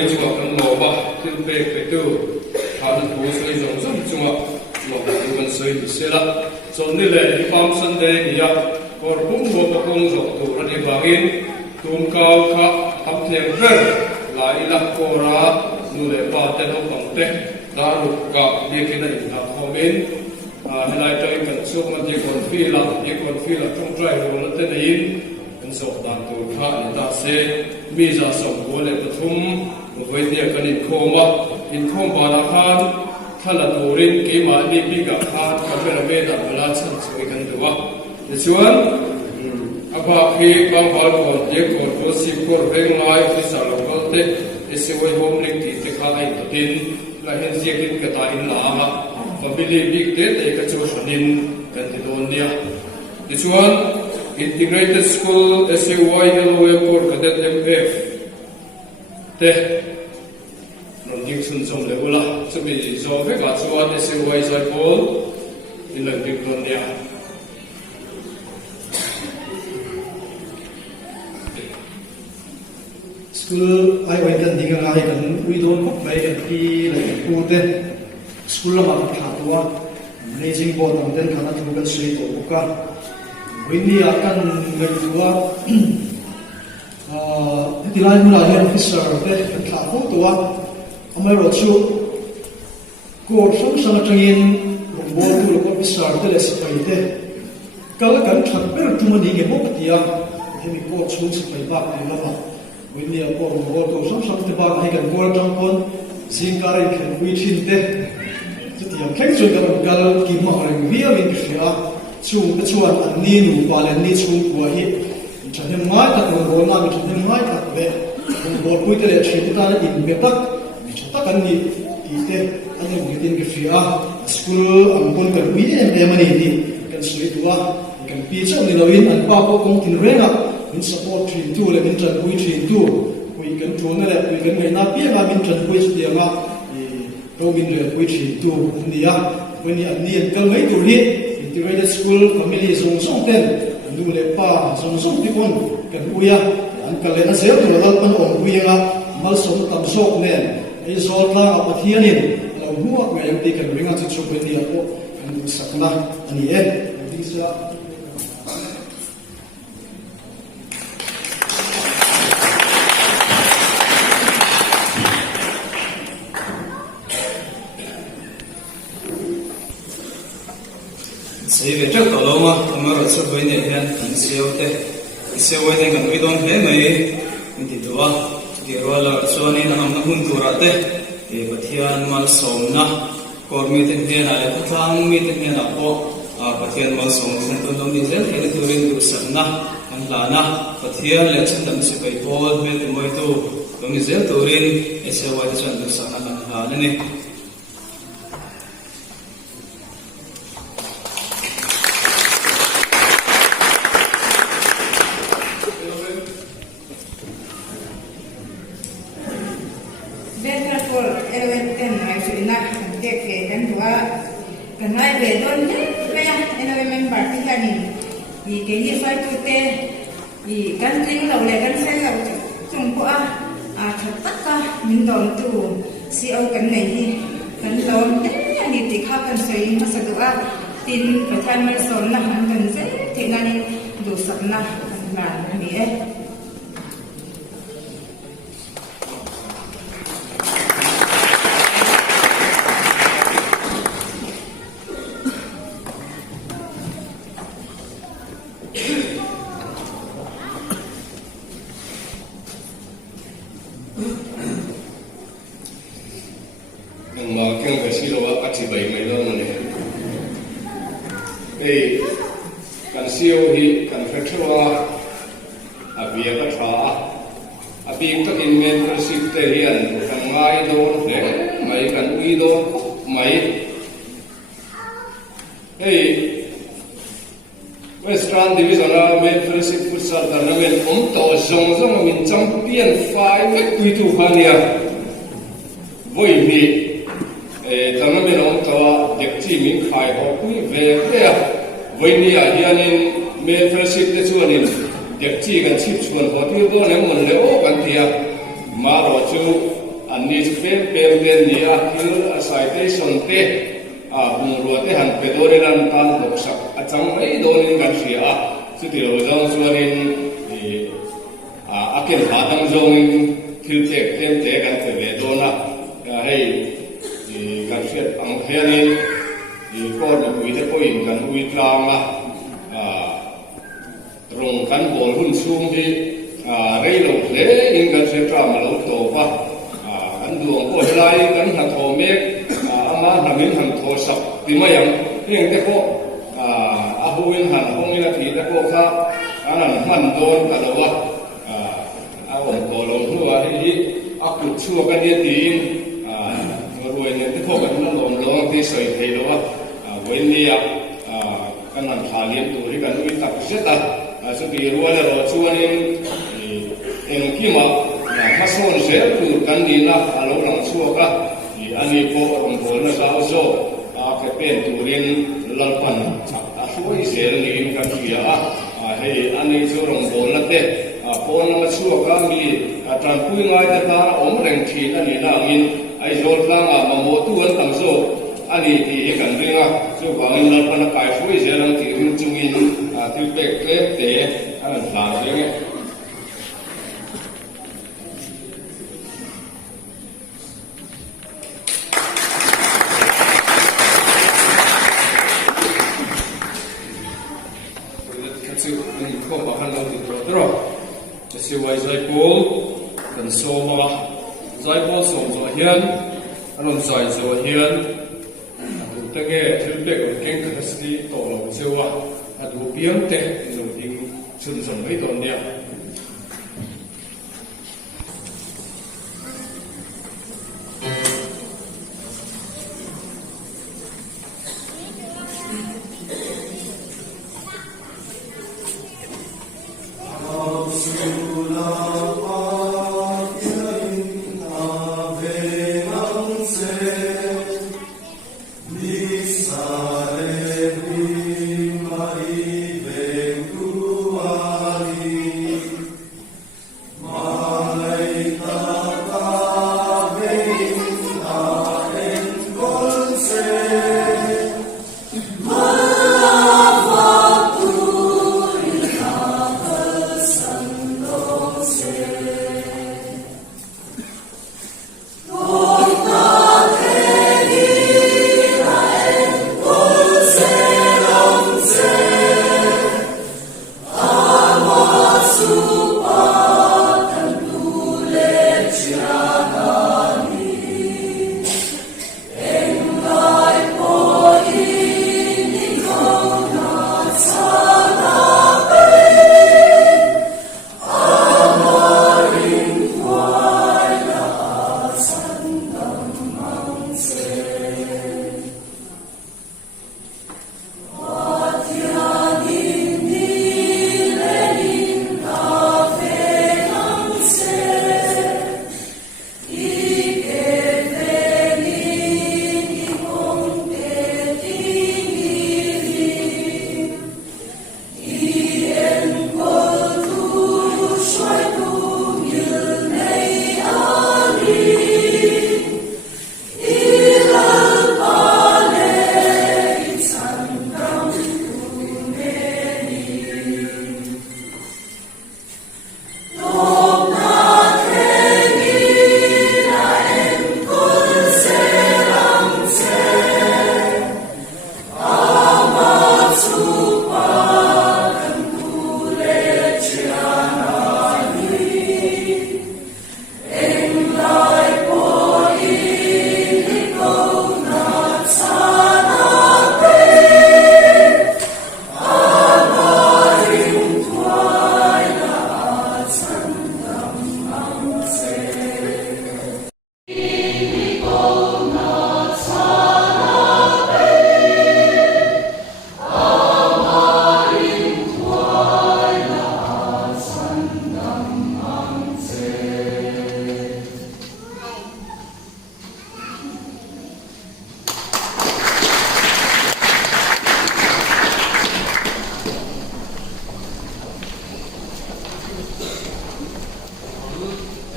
ยจังกันโลบะขึ้นเปกไปตู้ทานผู้สวยจังจังจังหลอกกันสวยเสียละจนนี่แหละที่ความสันเดย์เนี่ยก็รุ่งโรจน์คงจบตัวระดับบางอินตุมก้าวข้าทำเนียมเพื่อหลายลักโกราดูแลป่าเต็มตั้งเต็มดารุกับเด็กในนักคอมเมนให้หลายใจกันสุขมันยิ่งคนฟีละต้องใจรู้แล้วแต่ยินกันสอบตามตัวข้าในตาเสมีจะส่งบัวเลยปฐุมไว้เนี่ยกันอินโคมบานาคานถ้าละตัวรินกีมาดีปีกับข้าทำเป็นเมตตาเวลาฉันสวยกันตัวในส่วนอาภาพีบางวันคนเด็กคนรู้สึกคนเร่งไล่ที่สารพัดเตะเสียไว้โฮมลิงที่จะข้าไอ้ดินและเห็นเสียกินกระต่ายอินลาฮะfamily big date เอกชนกันที่โดนเนี่ยในส่วน integrated school SAY LOM or cadet MF เตะนนยิ่งสุนทรเลยว่าจะมีจอบให้กับส่วน SAY ใจพอลที่หลังที่โดนเนี่ยSchool ai oi kan dinga ngai kan ui don kop bai kan pi lai ku te school la ma tha tua managing board on den kana thu kan sui to ka winni akan ngai tua tilai mu la officer te kan tha ko tua amai ro chu ko sam sam tangin board tu officer te le sipai te kala kan thak per tu mani nge mo patia hemi ko chu sipai ba te la when you go to some about I can go down on Zinkari can reach in there. The occasion of Gal Kimahari, we are in Shia, to the Chuan and Ninu, while and needs who were here. To him, might have gone on to him, might have been. What we did at Shita in Bepak, which Takani, and within Shia, school and Bunker, we and Yamani can sleep to one, can be some in the wind and Papa Kong in Rena. In support train 2 le min tran pui train 2 we can to na le we can mai na pia ma min tran pui dia ma ro min le pui train 2 india when ya ni kal mai tu ni integrated school family song song ten lu le pa song song ti kon kan uya an kal le na se tu la pan on uya mal som tam sok ne ai zol la a pathian in lo huak me yam ti kan ringa chu chu ben dia ko kan sakna ani en disa Sei ve chắc tao lo ma, amar sắp với nhẹ nhàng, siêu với những cái video này mấy, mình thì đó, cái rồi là cho nên là nó hun tu ra thế, thì bát thiên mal sôm na, còn mi tên này là cái thang mi tên này là có, bát thiên mal sôm thì tôi nói đi rồi, cái tu viên tu sẵn na, anh là na, bát thiên là chân tâm sự cái phốt, mi tên mới tu, tôi nghĩ rồi tu viên, siêu với chân tu sẵn anh là này. Kan hai về don nhé, bây giờ anh em mình bảo cái này thì cái gì phải tu te, thì kan trinh lâu này kan xây lâu chung qua thật tất cả mình đón tu siêu kan này thì kan đón thế này thì khác kan xây mà sao đó tin phải thay mà son là hắn kan xây thì ngay đủ sắp na là gì ấy. Western Division men friendship futsal tournament to zong min champion 5 we to hania voi ni tournament to dekchi min khai ho kui ve ya voi ni a hianin men friendship te chuanin dekchi kan chip chuan ho tu do le mon le o kan tia ma ro chu อันนี้จะเป็นเดือนนี้คือสายเตชนเตบุญรัวเตหันไปโดนนันตันตกสักอาจารย์ไม่โดนกันเสียสุดที่เราจะส่วนนี้อาเกณฑ์หาดังจงคิวเตะเต็มเตะกันไปเวโดนะให้การเสียอังเฮียนี่ก็ดูวิธีก็ยิงกันวิกลางละตรงกันบอลหุ่นสูงที่เรื่อยลงเลยยิงกันเสียตรามาแล้วโตปะอันดวงก็ไล่กันหักโถเมกอามาทำมินหันโถสับที่ไม่ยังเรื่องที่พวกอาบุญหันพวกนี้นาทีที่พวกข้าอันนั้นมันโดนกันแล้ววะอาผมโตลงหัวที่อักลุกชั่วกันเดียดีนรวยเนี่ยที่พวกกันนั่งลงที่ใส่ไทยแล้ววะเว้นเนี่ยกันนั่งขาเลี้ยงตัวที่กันวิตักเสร็จแล้วสุดที่รวยแล้วชั่วนี่เองกี่มาถ้าส่วนเสียคือกันดีนะเราหลังชั่วก็อันนี้พวกผมคนนะสาวโซ่แค่เป็นตัวเรียนลัลปันช่วยเสียลีนกันเสียให้อันนี้ช่วยลงโดนแล้วเด็กพวกนั้นมาชั่วก็มีตามคุยง่ายแต่ตาอมแรงทีนั่นนี่นะมินไอ้โจทย์ล่างมาโมตุกันตั้งโซ่อันนี้ที่กันเรื่องช่วยว่าลัลปันกายช่วยเสียลังที่มันจุงินที่เป็กเล็บเตะอันนั้นหลังเรื่องข้อมาขันเราติดตัวตลอดจะสิวัยใจโกลกันโซมาใจโกลส่งตัวเฮียนอารมณ์ใจตัวเฮียนดูตั้งแต่ถึงเด็กเก่งขัดสติต่อเราเชื่อว่าดูเพียงแต่เราเองชุนสมัยตอนเนี้ย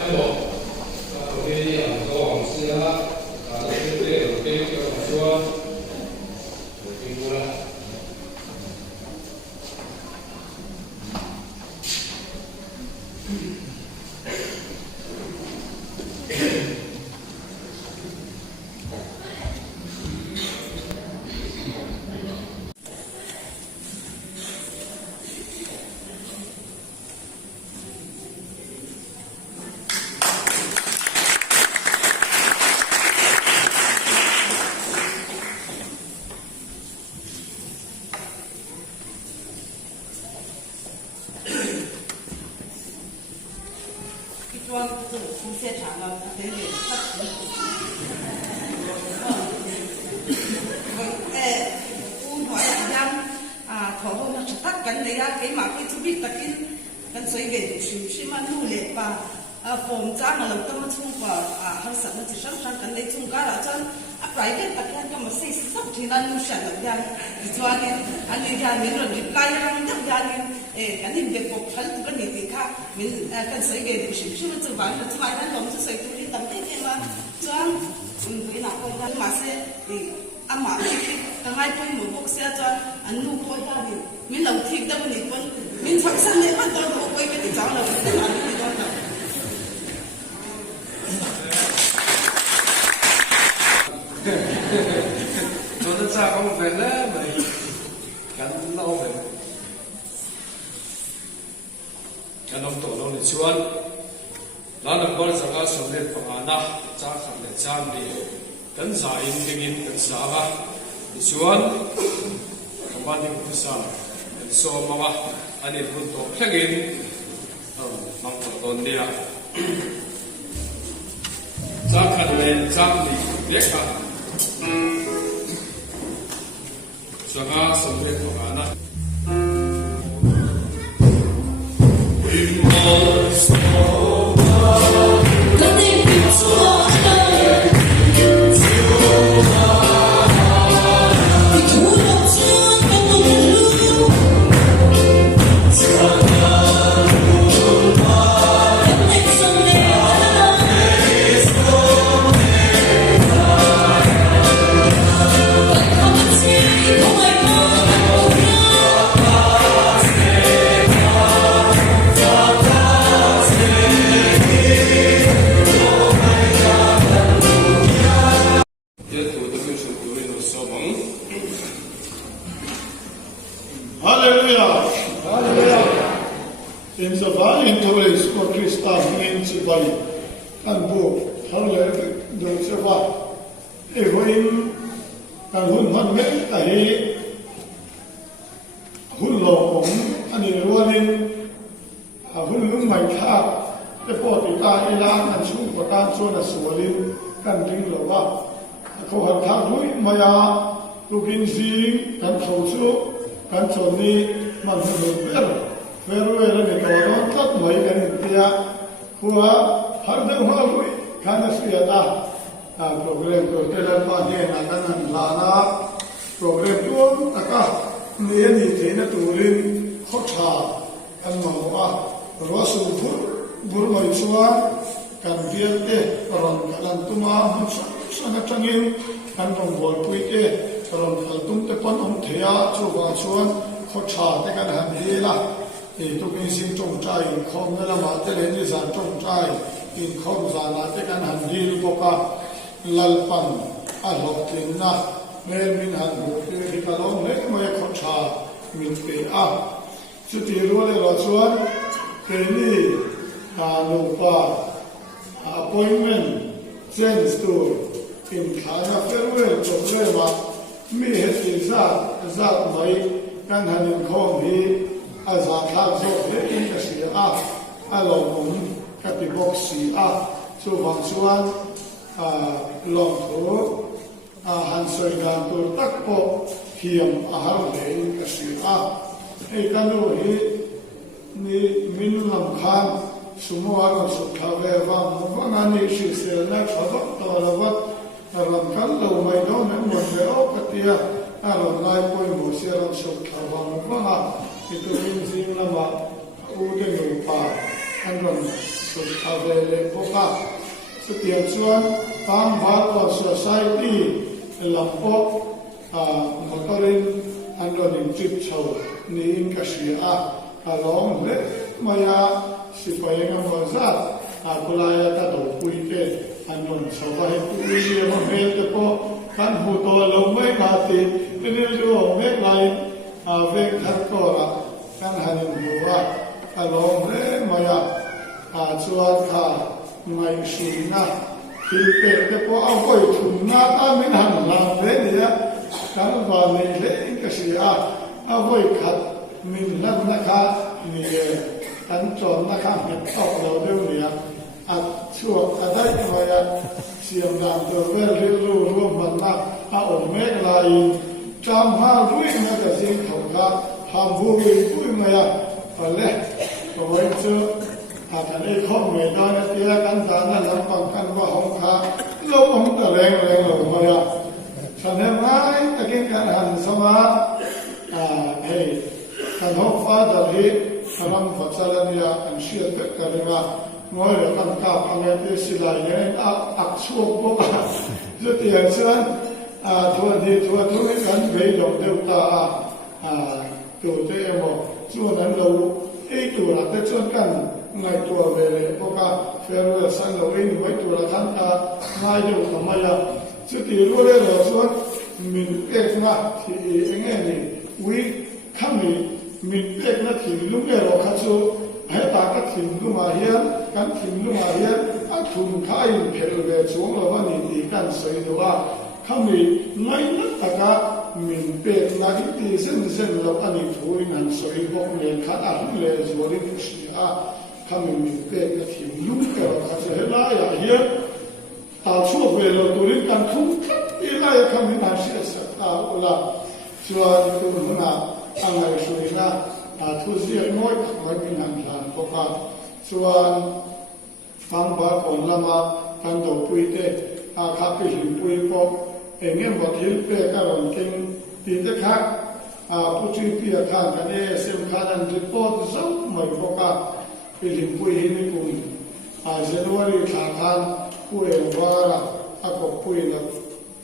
Hello. ya ke ma ke chu bi takin kan soi ge shi man nu le pa form cha ma lo ta ma chung pa har sa ma chi sam san kan le chung ka ra chan a private takan ka ma sei sab thinan nu sha la ya chuan ani ya min ro reply ram da ya ni kan in de pop hal tu kan ni ka min kan soi ge shi ma chu ban chu mai nan lom chu soi tu ri tam te ke ma chuan với nào con gái mà sẽ thì ăn mà cái hai con một bốc xe cho ăn nu coi ta thì mình lâu thịt đâu mình vẫn mình phải sang đây bắt đầu một quay cái thì cháu là mình làm cái đó là cho nên sao không về nữa mày cắn lâu về cái ông tổ lâu này chuan lá nằm coi rằng là sầu lên phòng ăn na cha khăn để chan đi cắn giả in kinh in cắn giả ha chuan các bạn những cái sao so mà anh ấy luôn tổ chức in nằm ở đồn đi à cha khăn lên chan đi biết à rằng là sầu lên phòng ăn na In the valley towards for Christian in the valley, and book, how let the survive. If we can hunt make a hunt and in running a hunt my car, the 40 car in land and soon for that so the swollen can drink lava. A cohort car Maya looking seeing and so can so me, man, Pero era de todo, todo muy bien, Hua, Harden Huawei, Canasiata, program to Telemania, Naganan Lana, program to Taka, Niani Tina Turin, Hota, and Mawa, Rosu Burma Isua, Canvierte, Ron Calantuma, Sanatangin, and from Volpuite, from Altum Tepon on Tea, Chuan, Hota, Tegan Handela. Tu kinh sinh trồng trai không là mà thế này như sản trồng trai in không sản là thế kan hành đi bộ ca lalpan à lộc tiền na nên mình hành bộ thì cái đó mấy mấy khó trả mình phải chút tiền rồi là chuan cái này lục ba appointment change store in khana farewell trồng lên mà mi hết tiền ra mấy kan hành không thì Azatlah zo in kasi along katiboksi so bangsuan long to hansoy dan to takpo hiam ahar le kasi kanu hi ni minlam khan sumuar so khave va mangani shi se na khadok to rawat ram kan lo mai do men mo se o katia alo lai poi mo se ram so khava mangana itu sing lama udah lupa kan so avele poka setiap suan pang bahwa society lampok motorin andon trip show ni kasia along le maya supaya ngamazat akulaya ta do puite andon sabai puite mo mel ko kan huto lo mai mati pinil do me lain về thật cổ kan hanin buwa along re maya chuan kha mai shina pilpe te po avoi thumna ta min han la ve dia kan va le le ka sia avoi khat min lam na kha ni kan chon na kha me tok lo de nia chuak adai maya siam dan to ve ri lu ru man na o me lai Cham ha ruin na ka zin thau ka ทำบุญผู้มาเลยก็ไว้เจออาจจะได้ข้อมูลได้นะที่กันสารนั้นฟังกันว่าของข้าเราต้องตะแรงหลงมาฉันเห็นไหมตะกี้การหันสมาให้การหกฟ้าดาริทำฝักสารเนี่ยอันเชื่อกันกันว่าเมื่อเราตั้งกับอะไรที่สิลายเนี่ยอักชั่วพวกจะเตียงเส้นทัวดีทัวทุกกันไปหลงเดียวตาตัวเจ้าบอกช่วงนั้นเราตัวละแต่ช่วงกันไงตัวเวลาพวกเฟรนสังเราเองไว้ตัวละท่านง่ายอยู่ทำไมสุดที่รู้เลยเราส่วนมินเอกนะที่เองนี่วิข้ามีมินเอกนะที่ลุงเราขัดสู้ให้ตากัดถิ่นลุมาเฮียนกันถิ่นลุมาเฮียนทุนข้ายเพลเวชวงเราวันนี้ดีกันสวยดูว่าข้ามีไม่นักตะกะมินเอกนะที่เส้นเราอันนี้ถูกงานสวยพวกเลี้ยงขัดอะไรเลี้ยงสวยที่สุดข้ามีมินเอกนะที่ลุงเราขัดสู้ให้ลายเฮียนตาชั่วเวลาตัวนี้กันทุ่งอีไล่คำนี้มาเสียสักตาอุลาส่วนตัวหัวหน้าอันไหนช่วยนะทุเรียนน้อยไม่มีน้ำตาลพวกเขาส่วนฟังบาคนละมากันตัวปุยเตะข้าไปหินปุยพวกเงี้ยบอกหินเปกระหล่ำกินตีเด็กฮักผู้ช่วยเปียข้างกันเอเซมข้าดันริปอร์ตซ้ำไม่พวกเขาไปหินปุยหินกุนเจนวารีขาทานปุยว่าก็ปุยนะ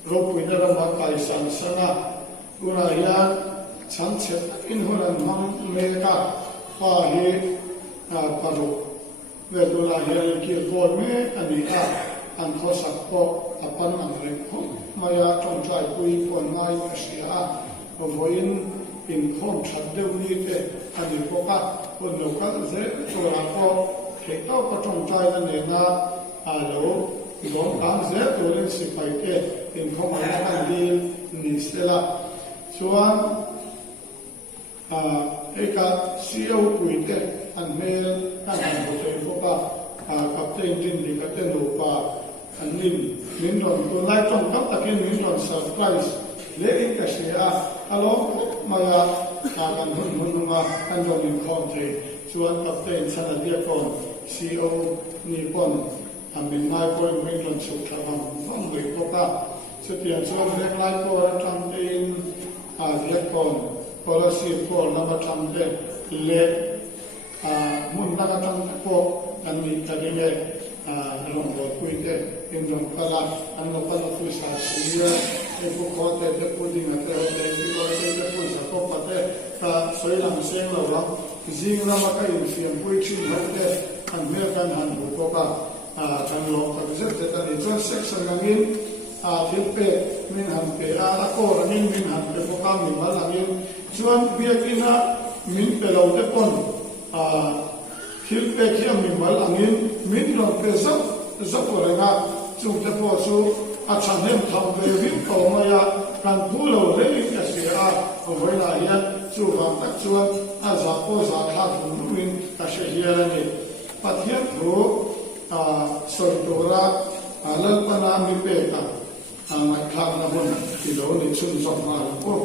รบปุยนั่นมาไต่สันสนะกุณายาฉันเช็ดอินหัวนั้นห้องเมกาฟ้าเฮปารุเวตุลาเฮลิกิโกเมอันนี้อันข้อสักก็ปันอันเล็กของมายาจงใจปุยปนไม้เสียก็วอินข้อมชัดเดียวนี้เตอันนี้พวกคนเราก็เสียตัวเราก็เห็นก็จงใจนั่นเองนะแล้วหลวงตาเสียตัวเรื่องสิไปเตอินข้อมายาอันดีนี่เสียละส่วนเอกเสียวปุยเตอันเมลอันหัวใจพวกกับเต้นดินดีกับเต้นลูกอันนี้มินดอนตัวไล่จงกับตะเกียนมินดอนเซอร์ไพรส์เลี้ยงกันเสียฮัลโหลมายาการหุ่นมาอันโดนคอนเทส่วนกับเต้นชนะเดียกอนซีโอนิปอนอันเป็นนายคนมินดอนสุขภาพน้องเด็กพวกสุดที่อันส่วนเล็กไล่ก็ทำเองเดียกอนpolicy ko nama chamde le mun naga cham ko anni tadine long bo kuite indom kala anno kala ku sa siya e ko ko te ko dinga te ko te ko sa ko pate ta soilam seng lo la jing na ma kai siam pui chi bate an me kan han ko ka kan lo ka je te ta ni jo section ngin filpe min han pe ko ranin min han pe ko ka min mal angin chuan biakina min pelo te pon filpe kia min mal angin min lo pe zap orenga chung te po chu chan hem tham ve vin ko ma ya kan pulo le ka sia hoina ya chu vam tak chuan za po za kha thun min ka she hiara ni pathian ro soi tora alal pana mi pe ka mai kham na bon ti lo ni chun zok ma ko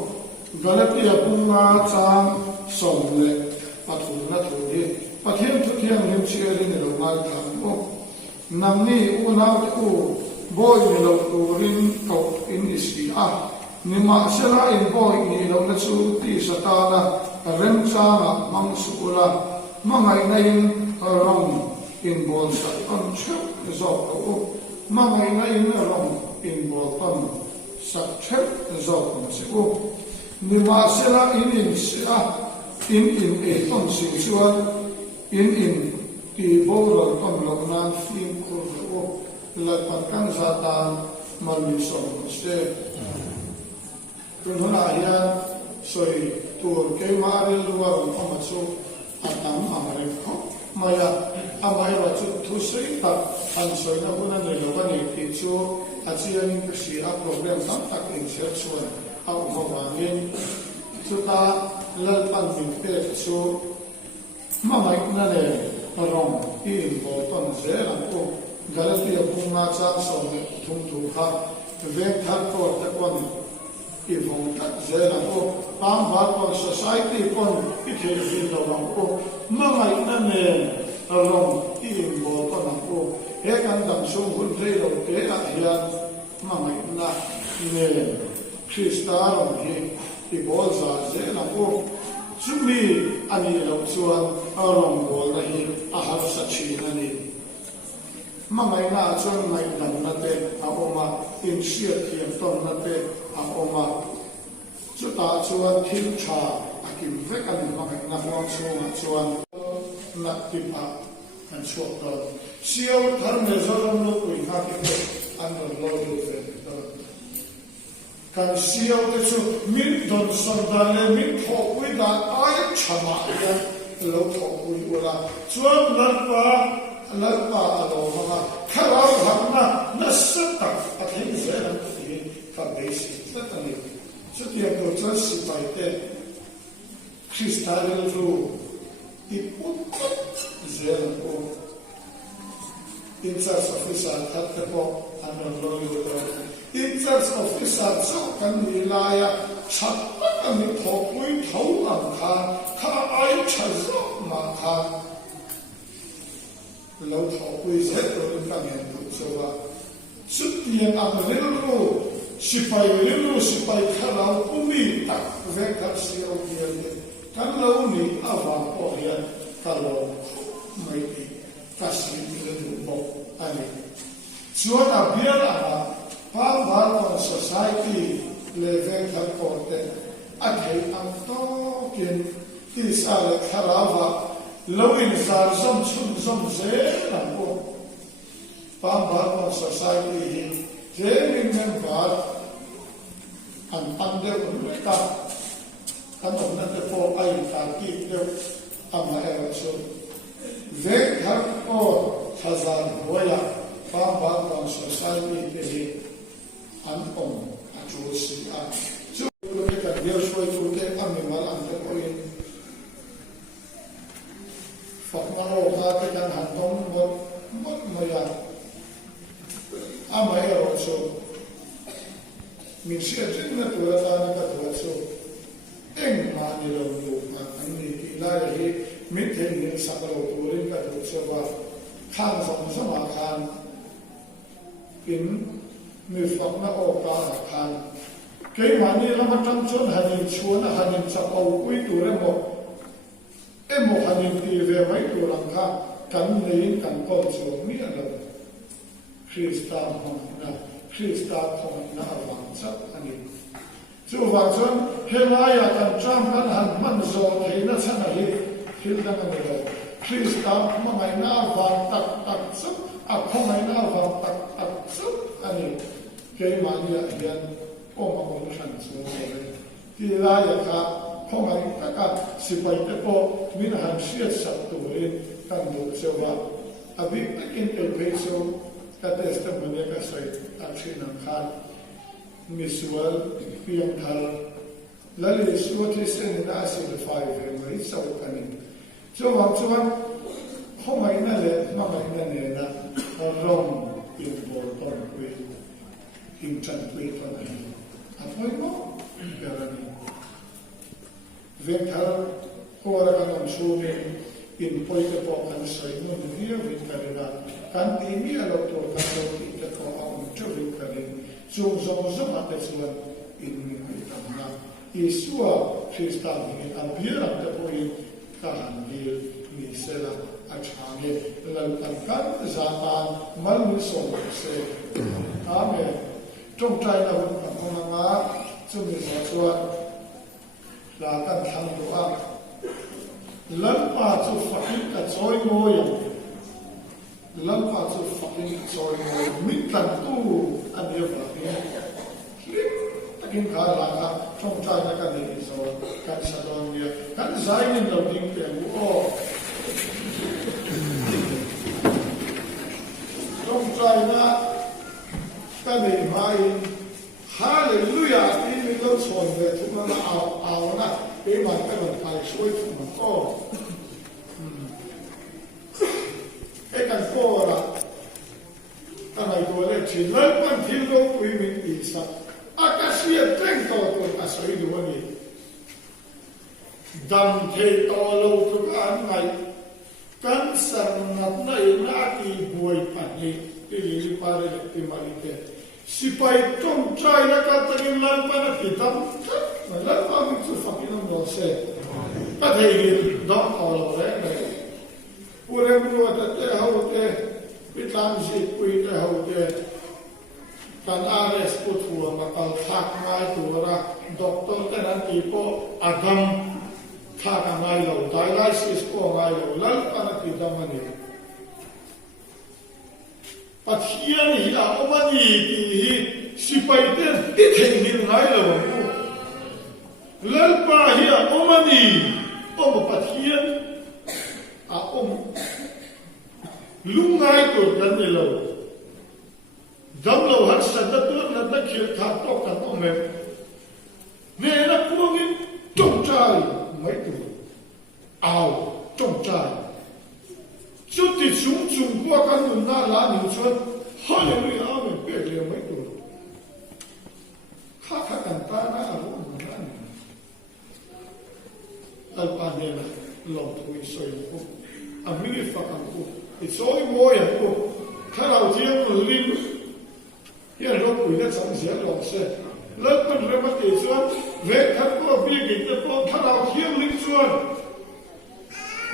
Galatia punga chang somle pathuna thudi pathian thuthiang nim chiari ni lo ngai thang mo namni una ku boy ni lo turin ko in isi nima sera in boy ni lo na chu ti satana rem changa mang sukula mangai nain rong in bol sa kon chu zok ko mangai nain rong in bol ton sak chep zok ma se ko nima sera in sia in e ton si chuan in ti bora ton lo nan film ko la patkan satan malmi som se kunhona ya soi tur ke mari luar amachu atam amare ko maya amai wa chu thu sei ta an soi na buna ne lo ba ni ti chu achian ke si a problem tam tak in se chuan au mo wa ngin chu ta lal pan min pe chu ma mai na le rong in bo ton ze la ko Galatia punga cha so ne thum thu kha ve thar ko ta kon อีฟงตัดเจนะโอ้บางบาร์คนสังคมคนที่เที่ยวที่เราโอ้เมื่อไม่นั่นเองเราที่อินโบตันโอ้เอกอันดับสูงคนเที่ยวเกี่ยอาเฮียนเมื่อไม่นั่นเนี่ยคริสต์อาร์ที่ที่บอลซาเจนะโอ้จุดนี้อันนี้เราส่วนอารมณ์บอลนี่อาหารสัจจินั่นเองมาไม่น่าจนไม่ดังนั่นเองอาออกมาอินเชียเทียมต้นนั่นเองอาออกมาจุดตาชวนทิมชาอากิมเวกันมาไม่น่าฟังชวนนักกิมอากันชวนตอนเสียวทารเมซอร์ลูกวินาทีอันนั้นเราดูเฟนตอนกันเสียวที่สุดมิดดอนสันดาเลมิดทอกวิดาไอชมาเนี่ยเราทอกวิวละชวนนักว่าลักมาอารมณ์มาข้าเราทำมานัสตักอัฐิเจริญที่กับเบสิกนั่นเองสุดที่เราจะสิไปเตะคริสต์อาร์รูที่พุทธเจริญโออินเตอร์ออฟฟิศอาร์ทัดเตปอันนั้นเราอยู่แล้วอินเตอร์ออฟฟิศอาร์จะกันมีลายชัดกันมีทอกวิเท่าอันข้าไอชัดมาข้าเราทอกวิเสร็จเราตั้งเงินตัวสัวสุดที่ยังอันเรื่องรู้สิไปเรื่องรู้สิไปข้าเราผู้มีตักเวกัสเสียวเกียร์กันเรานี่อาวังพอเฮียข้าเราไม่ดีกัสลิเรื่องบอกอันนี้ส่วนอาเบียร์อะไรพาบาลของ society เลเวลทั้งหมดอันให้อันโตกินที่สาระข้าเราว่าเราอินสารสมชุนสมเสนังโอ้ปามบาร์ของ society เจมิเงินบาร์อันเดียวกันเลยกันขนมนั่นจะพอไอ้ตากีเดียวอามาเอวชนเวกทักโอทาซาร์บัวยาปามบาร์ของ society เป็นอันองอันจูสีอันจู่เราไม่กันเดียวช่วยทุกเรื่องอันมีมาอันเดียวกันฝักมาโอ้ข้าเป็นการหันต้นหมดมาอย่างอาไม่เอาโซ่มีเสียจริงนะตัวตานี่ก็ตัวโซ่เอ็งมานี่เราดูมาอันนี้ที่ไล่ที่มิตรเห็นสักเราตัวนี้ก็ตัวโซ่ว่าข้างสองสมาคารเป็นมีฝักมาโอ้ข้าคารเกี่ยมันนี่เรามาทำชนหันชวนหันสักเอาคุยตัวเรื่องบอกเอ็มบอกหันตีเวไม่ตัวหลังคากันนี้กันก้อนส่วนนี้อะไรคริสต์อาร์ของนะคริสต์อาร์ของนะวังจับอันนี้จู่วังจับเฮลายกันจำกันหันมันโซ่ที่นั่นสักทีคิดดังนั้นเลยคริสต์อาร์มันไม่น่าวังตักซับอ่ะเขาไม่น่าวังตักซับอันนี้เกี่ยมันนี่เรียนโอ้มาคนฉันสวยเลยที่ลายกันเขาไม่ตักสิไปแต่พอมีหันเสียสักตัวเองกันดูเสียว่าอภิตกินเอเปโซก็เทสต์มันเนี่ยก็ใส่อักษรนังขาดมิสวลเพียงทาแล้วเลยสวดที่เส้นน่าสิลไฟเวไม่สาวกันนี่ช่วงเขาไม่นั่นเลยมาไม่นั่นเลยนะร้องอินโบตอนคุยอินจันคุยตอนนี้อ่ะพออีกมั้งเดี๋ยวนี้เวกทาโครากันชูมีอินพอยต์พอกันใส่นู่นนี่วินกันนะกันที่มีอะไรตัวกันเราที่จะขอเอาจุดวินกันส่งมาแต่ส่วนอินมีอะไรต่างนะอิสุอาคริสต์มีอันเบียร์แต่พออินการเบียร์มีเสลาอัจฉริยะแล้วกันจานมันมีส่งเสอาเมนจงใจเราเป็นคนงาจะมีส่วนลากันทำตัวลังอาจุฟักกับซอยโมยลังอาจุฟักกับซอยโมยมิตรตู้อันเดียวกันเนี่ยตะกินขาลาค่ะช่องใจนักการเงินโซการสะดอนเนี่ยการใช้เงินเราดิ้งเปลี่ยนโอ้ช่องใจนะการเงินไม่ฮาเลลูยาที่มีเราส่วนเนี่ยทุกคนเอานะเป็นวันเป็นวันไปช่วยทุกคนก็ไอ้กันโก้ละทำไมตัวเล็กชิ้นเล็กมันที่โลกวิมิตอีสัก อากาศเย็นแรงต่อตัวอาศัยดูวันนี้ดำเทต่อโลกอันใหม่กันสังนัดในนาทีบวยปันนี้ที่ลิลิปาร์เรติมาลิเตสิไปจงใจนักตะกินลันปนักที่ดำมันลันปามิจุฟังกินน้องเสกก็เทียนดำต่อโลกเลยผู้เรียนรู้แต่เจ้าเขาเจ้พิธามสิคุยเจ้าเขาเจ้การอาเรสปุถุมาตัลทักง่ายตัวละด็อกเตอร์แต่นั้นที่พออาดัมทักง่ายเราไดไลซิสก็ง่ายเราลันปนักที่ดำมันนี่ปัจจัยนี้อาอมันนี่ที่สิไปเต้นที่เทียนง่ายเราลันปะเฮียอมันนี่ปัจจัยอาลุงง่ายตัวนั้นนี่เราจำเราหันสันตตัวนั้นนักเขียนขาดตกกันต้องเล็บเนี่ยนักพวกนี้จงใจไม่ตัวเอาจงใจจุดที่สูงสูงพวกกันอยู่หน้าร้านอยู่ชนฮาเลลูยาอาเมนเปียกเลยไม่ตัวข้ากันตาหน้ารู้เหมือนกันอัลปาเนียนะลองทุยสวยพวกอามิลิฟักันพวกit's only moreอย่างพวกถ้าเราเที่ยวมันลิ้นยังเราคุยกันสังเสียหลอกเสร็จแล้วมันเริ่มมาติดส่วนเวทท่านก็บีกินแต่พอถ้าเราเที่ยวลิ้นส่วน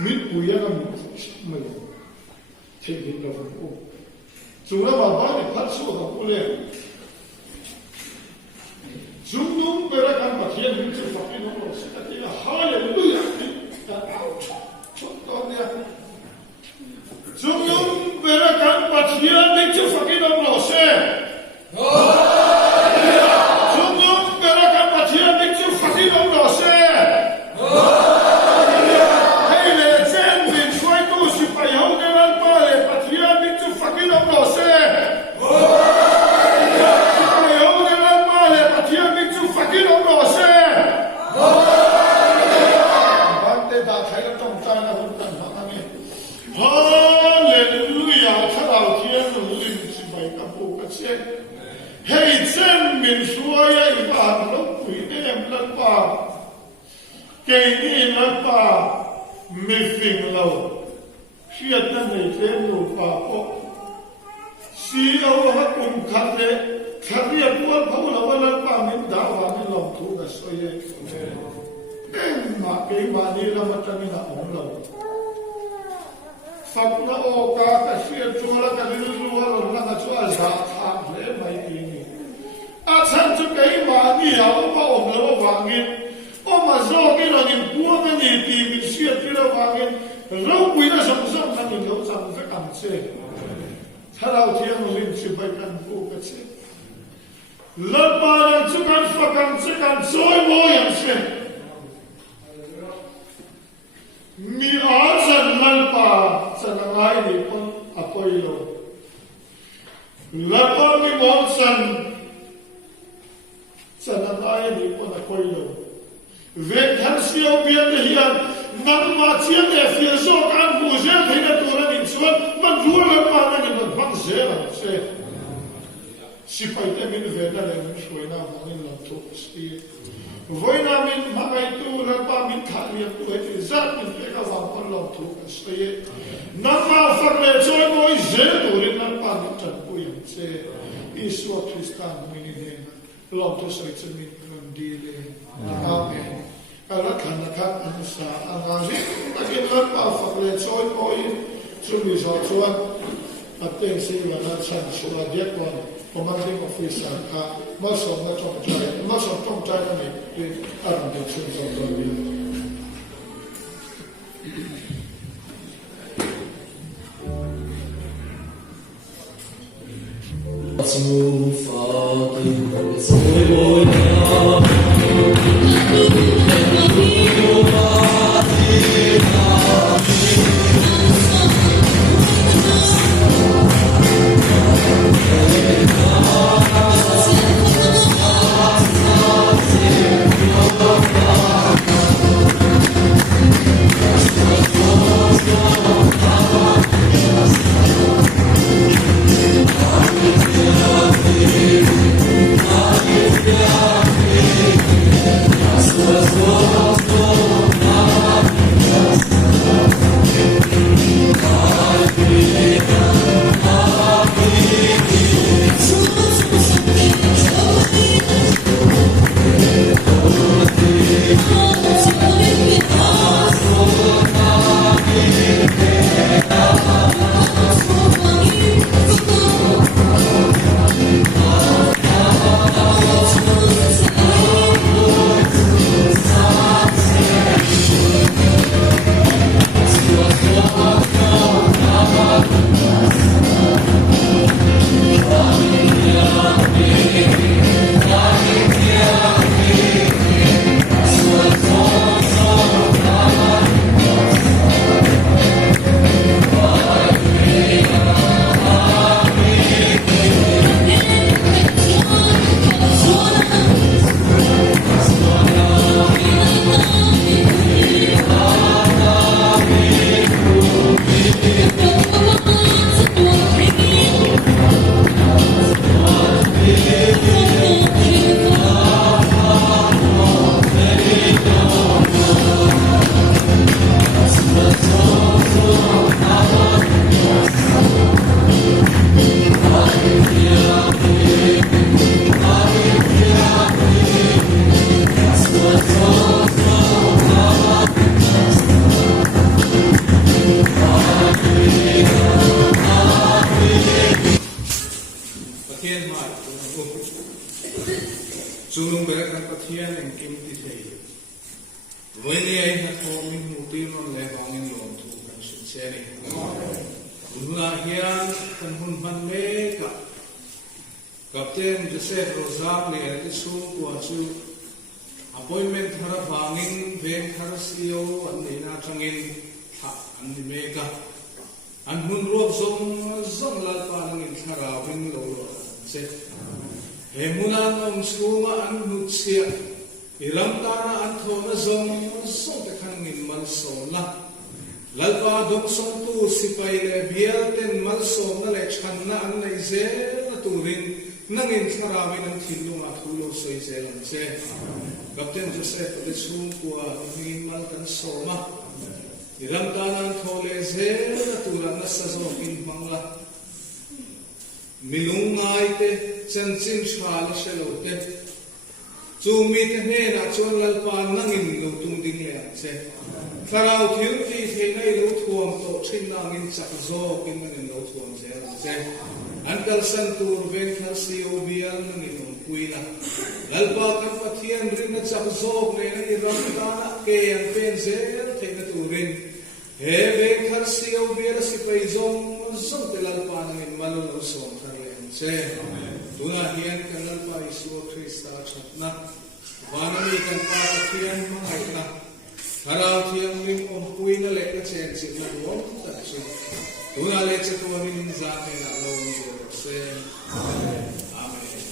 มิดปุยยังมันเที่ยวลิ้นเราฟังกูจุงแล้วมาบ้านเนี่ยพัดสู้กับกูเลยจุงนุ่มไปรักกันมาเที่ยวลิ้นส่วนฟังพี่น้องเราเสร็จที่ละฮาเลลูยาแต่เอาชดตอนเนี้ยZungum berakan patia nichu fakino mose. Zungum berakan patia nichu fakino mose. Hey le zen bin shwai tu si payau delan pale patia nichu fakino mose. Payau delan pale patia nichu fakino mose. Bante da thai la tong ta na hun tan ha ni. Hallelujah, ถ้าเราเที่ยงลิ้นสิไปกับผู้กษัตริย์ให้เส้นมินช่วยไอ้บ้านลูกคุยเอ็มลักป่าเก่งนี่ลักป่าไม่ฟิงเราเชื่อตั้งในเจ้าลูกป่าพกสีเอาหักอุ่นขัดเลยขัดเรียกว่าเขาเราว่าลักป่ามินดาวามิลองทุกข์สวยเอ็มมาเก่งมานี่เรามาจะมีหน้าของเราฟังนะโอกาสเชื่อชัวร์กันรู้ว่าเราหน้าชัวร์จะทำเลยไม่ดีนี่อาจารย์จะเกี่ยมานี่เอาป้าอมเลยวางเงินอมาโจกี้เราเนี่ยบัวกันนี่ทีมิเชื่อที่เราวางเงินเราคุยนะสมสมนั่นนี่เราจำจะกันเสียถ้าเราเที่ยงลิ้นสิไปกันผู้กันเสียแล้วมาเราจะกันฟังกันจะกันซอยโมยังเสียมีอาจารย์นั่นป่าจะนั่งไงดีคนอภัยเราแล้วก็มีมองสันจะนั่งไงดีคนอภัยเราเวทันเสียวเบียดเฮียนนั่งมาเชียงเอฟเอโซกันผู้เชี่ยวที่นั่นตัวนั้นส่วนมันรู้แล้วป่านั่นมันฟังเสียแล้วเสียสิไปแต่ไม่ได้เวทอะไรมันช่วยน้ำมันหลับทุกสิ่งVoina min mamai tu rapa min thali tu heti zat min peka wa kon lo tu ste nama fakle choi moi je tu rin nan pa min chan pu yang che isu kristan min ne lo tu sai chen min nam di le amen ala khana kha ansa agaji takin nan pa fakle choi moi chu mi zo chuan aten se la na chan shua dia kon commanding officer ka most of the top time in administrations of the world. Yeah. ประเทศมาจูลงไปกันประเทศยังกิมติเทียวันนี้ไอ้นักโทมิมุตินนเลกองอินลงถูกกันสุดเชนิบุญนาเฮียนกันหุ่นพันเมกะกับเจนจะเซฟโรซาเลียที่สูงกว่าจูappointment หาบางินเวนคาร์ซิโออันนี้น่าจังอินทักอันนี้เมกะอันหุ่นรวบทรงลัลปานังอินทาราวินโลโลเซเฮมุนันองสูงอันหุดเสียอิรัมตานาอันโทนทรงแต่ขันงินมันโซนะลัลปาดงทรงตูสิไปเลเบียเต็นมันโซนั่นแหละฉันนะอันในเซนตูรินนังอินทาราวินันทิลุมาทุโลเซเซลันเซกับเต็นจะเซฟเดสูงกว่างินมันกันโซมาอิรัมตานันโทเลเซนตูรันนัสโซกินมังละมิลุงไงเตจันจินชาลเชลโอเตจูมีเทเนนักชนลัลปานนังอินลูตุงดิงเลนเซคาราวทิวที่เทนในลูทวงโตชินนังอินจักโซกินนังอินลูทวงเซอันเดลสันตูร์เวนทัสซิโอเบียนังอินลงคุยนะลัลปาคับพัทยันรินจักโซเนนังอินรัมตานะเกยันเป็นเซเทนตูรินเฮเวนทัสซิโอเบียสิไปจงเตลัลปานังอินมาลุลโซนทาเลนเซตุนาเฮียนกันลัลปาอิสุคริสต์ชัดนะวานามีกันปาตะเคียนมาให้นะคาราวเทียมลิมอมคุยนั่นแหละก็เชนสินะวงตัดสิตุนาเลจะตัวมินซาเทนะลงเจอเซอาเมน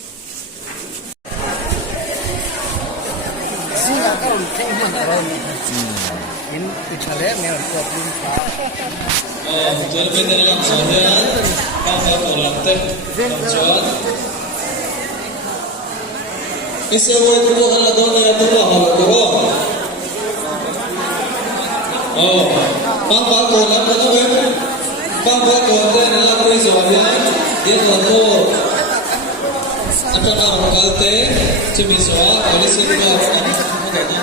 Sila karon kay man karon. In pichale meron ko pin pa. Jual benda dalam sohyan, kau tolak teh, jual. Isi awal tu kalau dona ya tu lah kalau tu. Oh, kau tolak mana ber? Kau tolak dalam peri sohyan, dia tu akan orang kalte, cumi soal, kalau sini orang ada.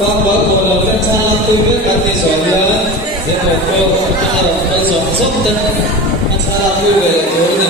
Bang kalau kita salah tu berkati soalan, dia kalau kita orang soal soal tu, masalah tu berlaku.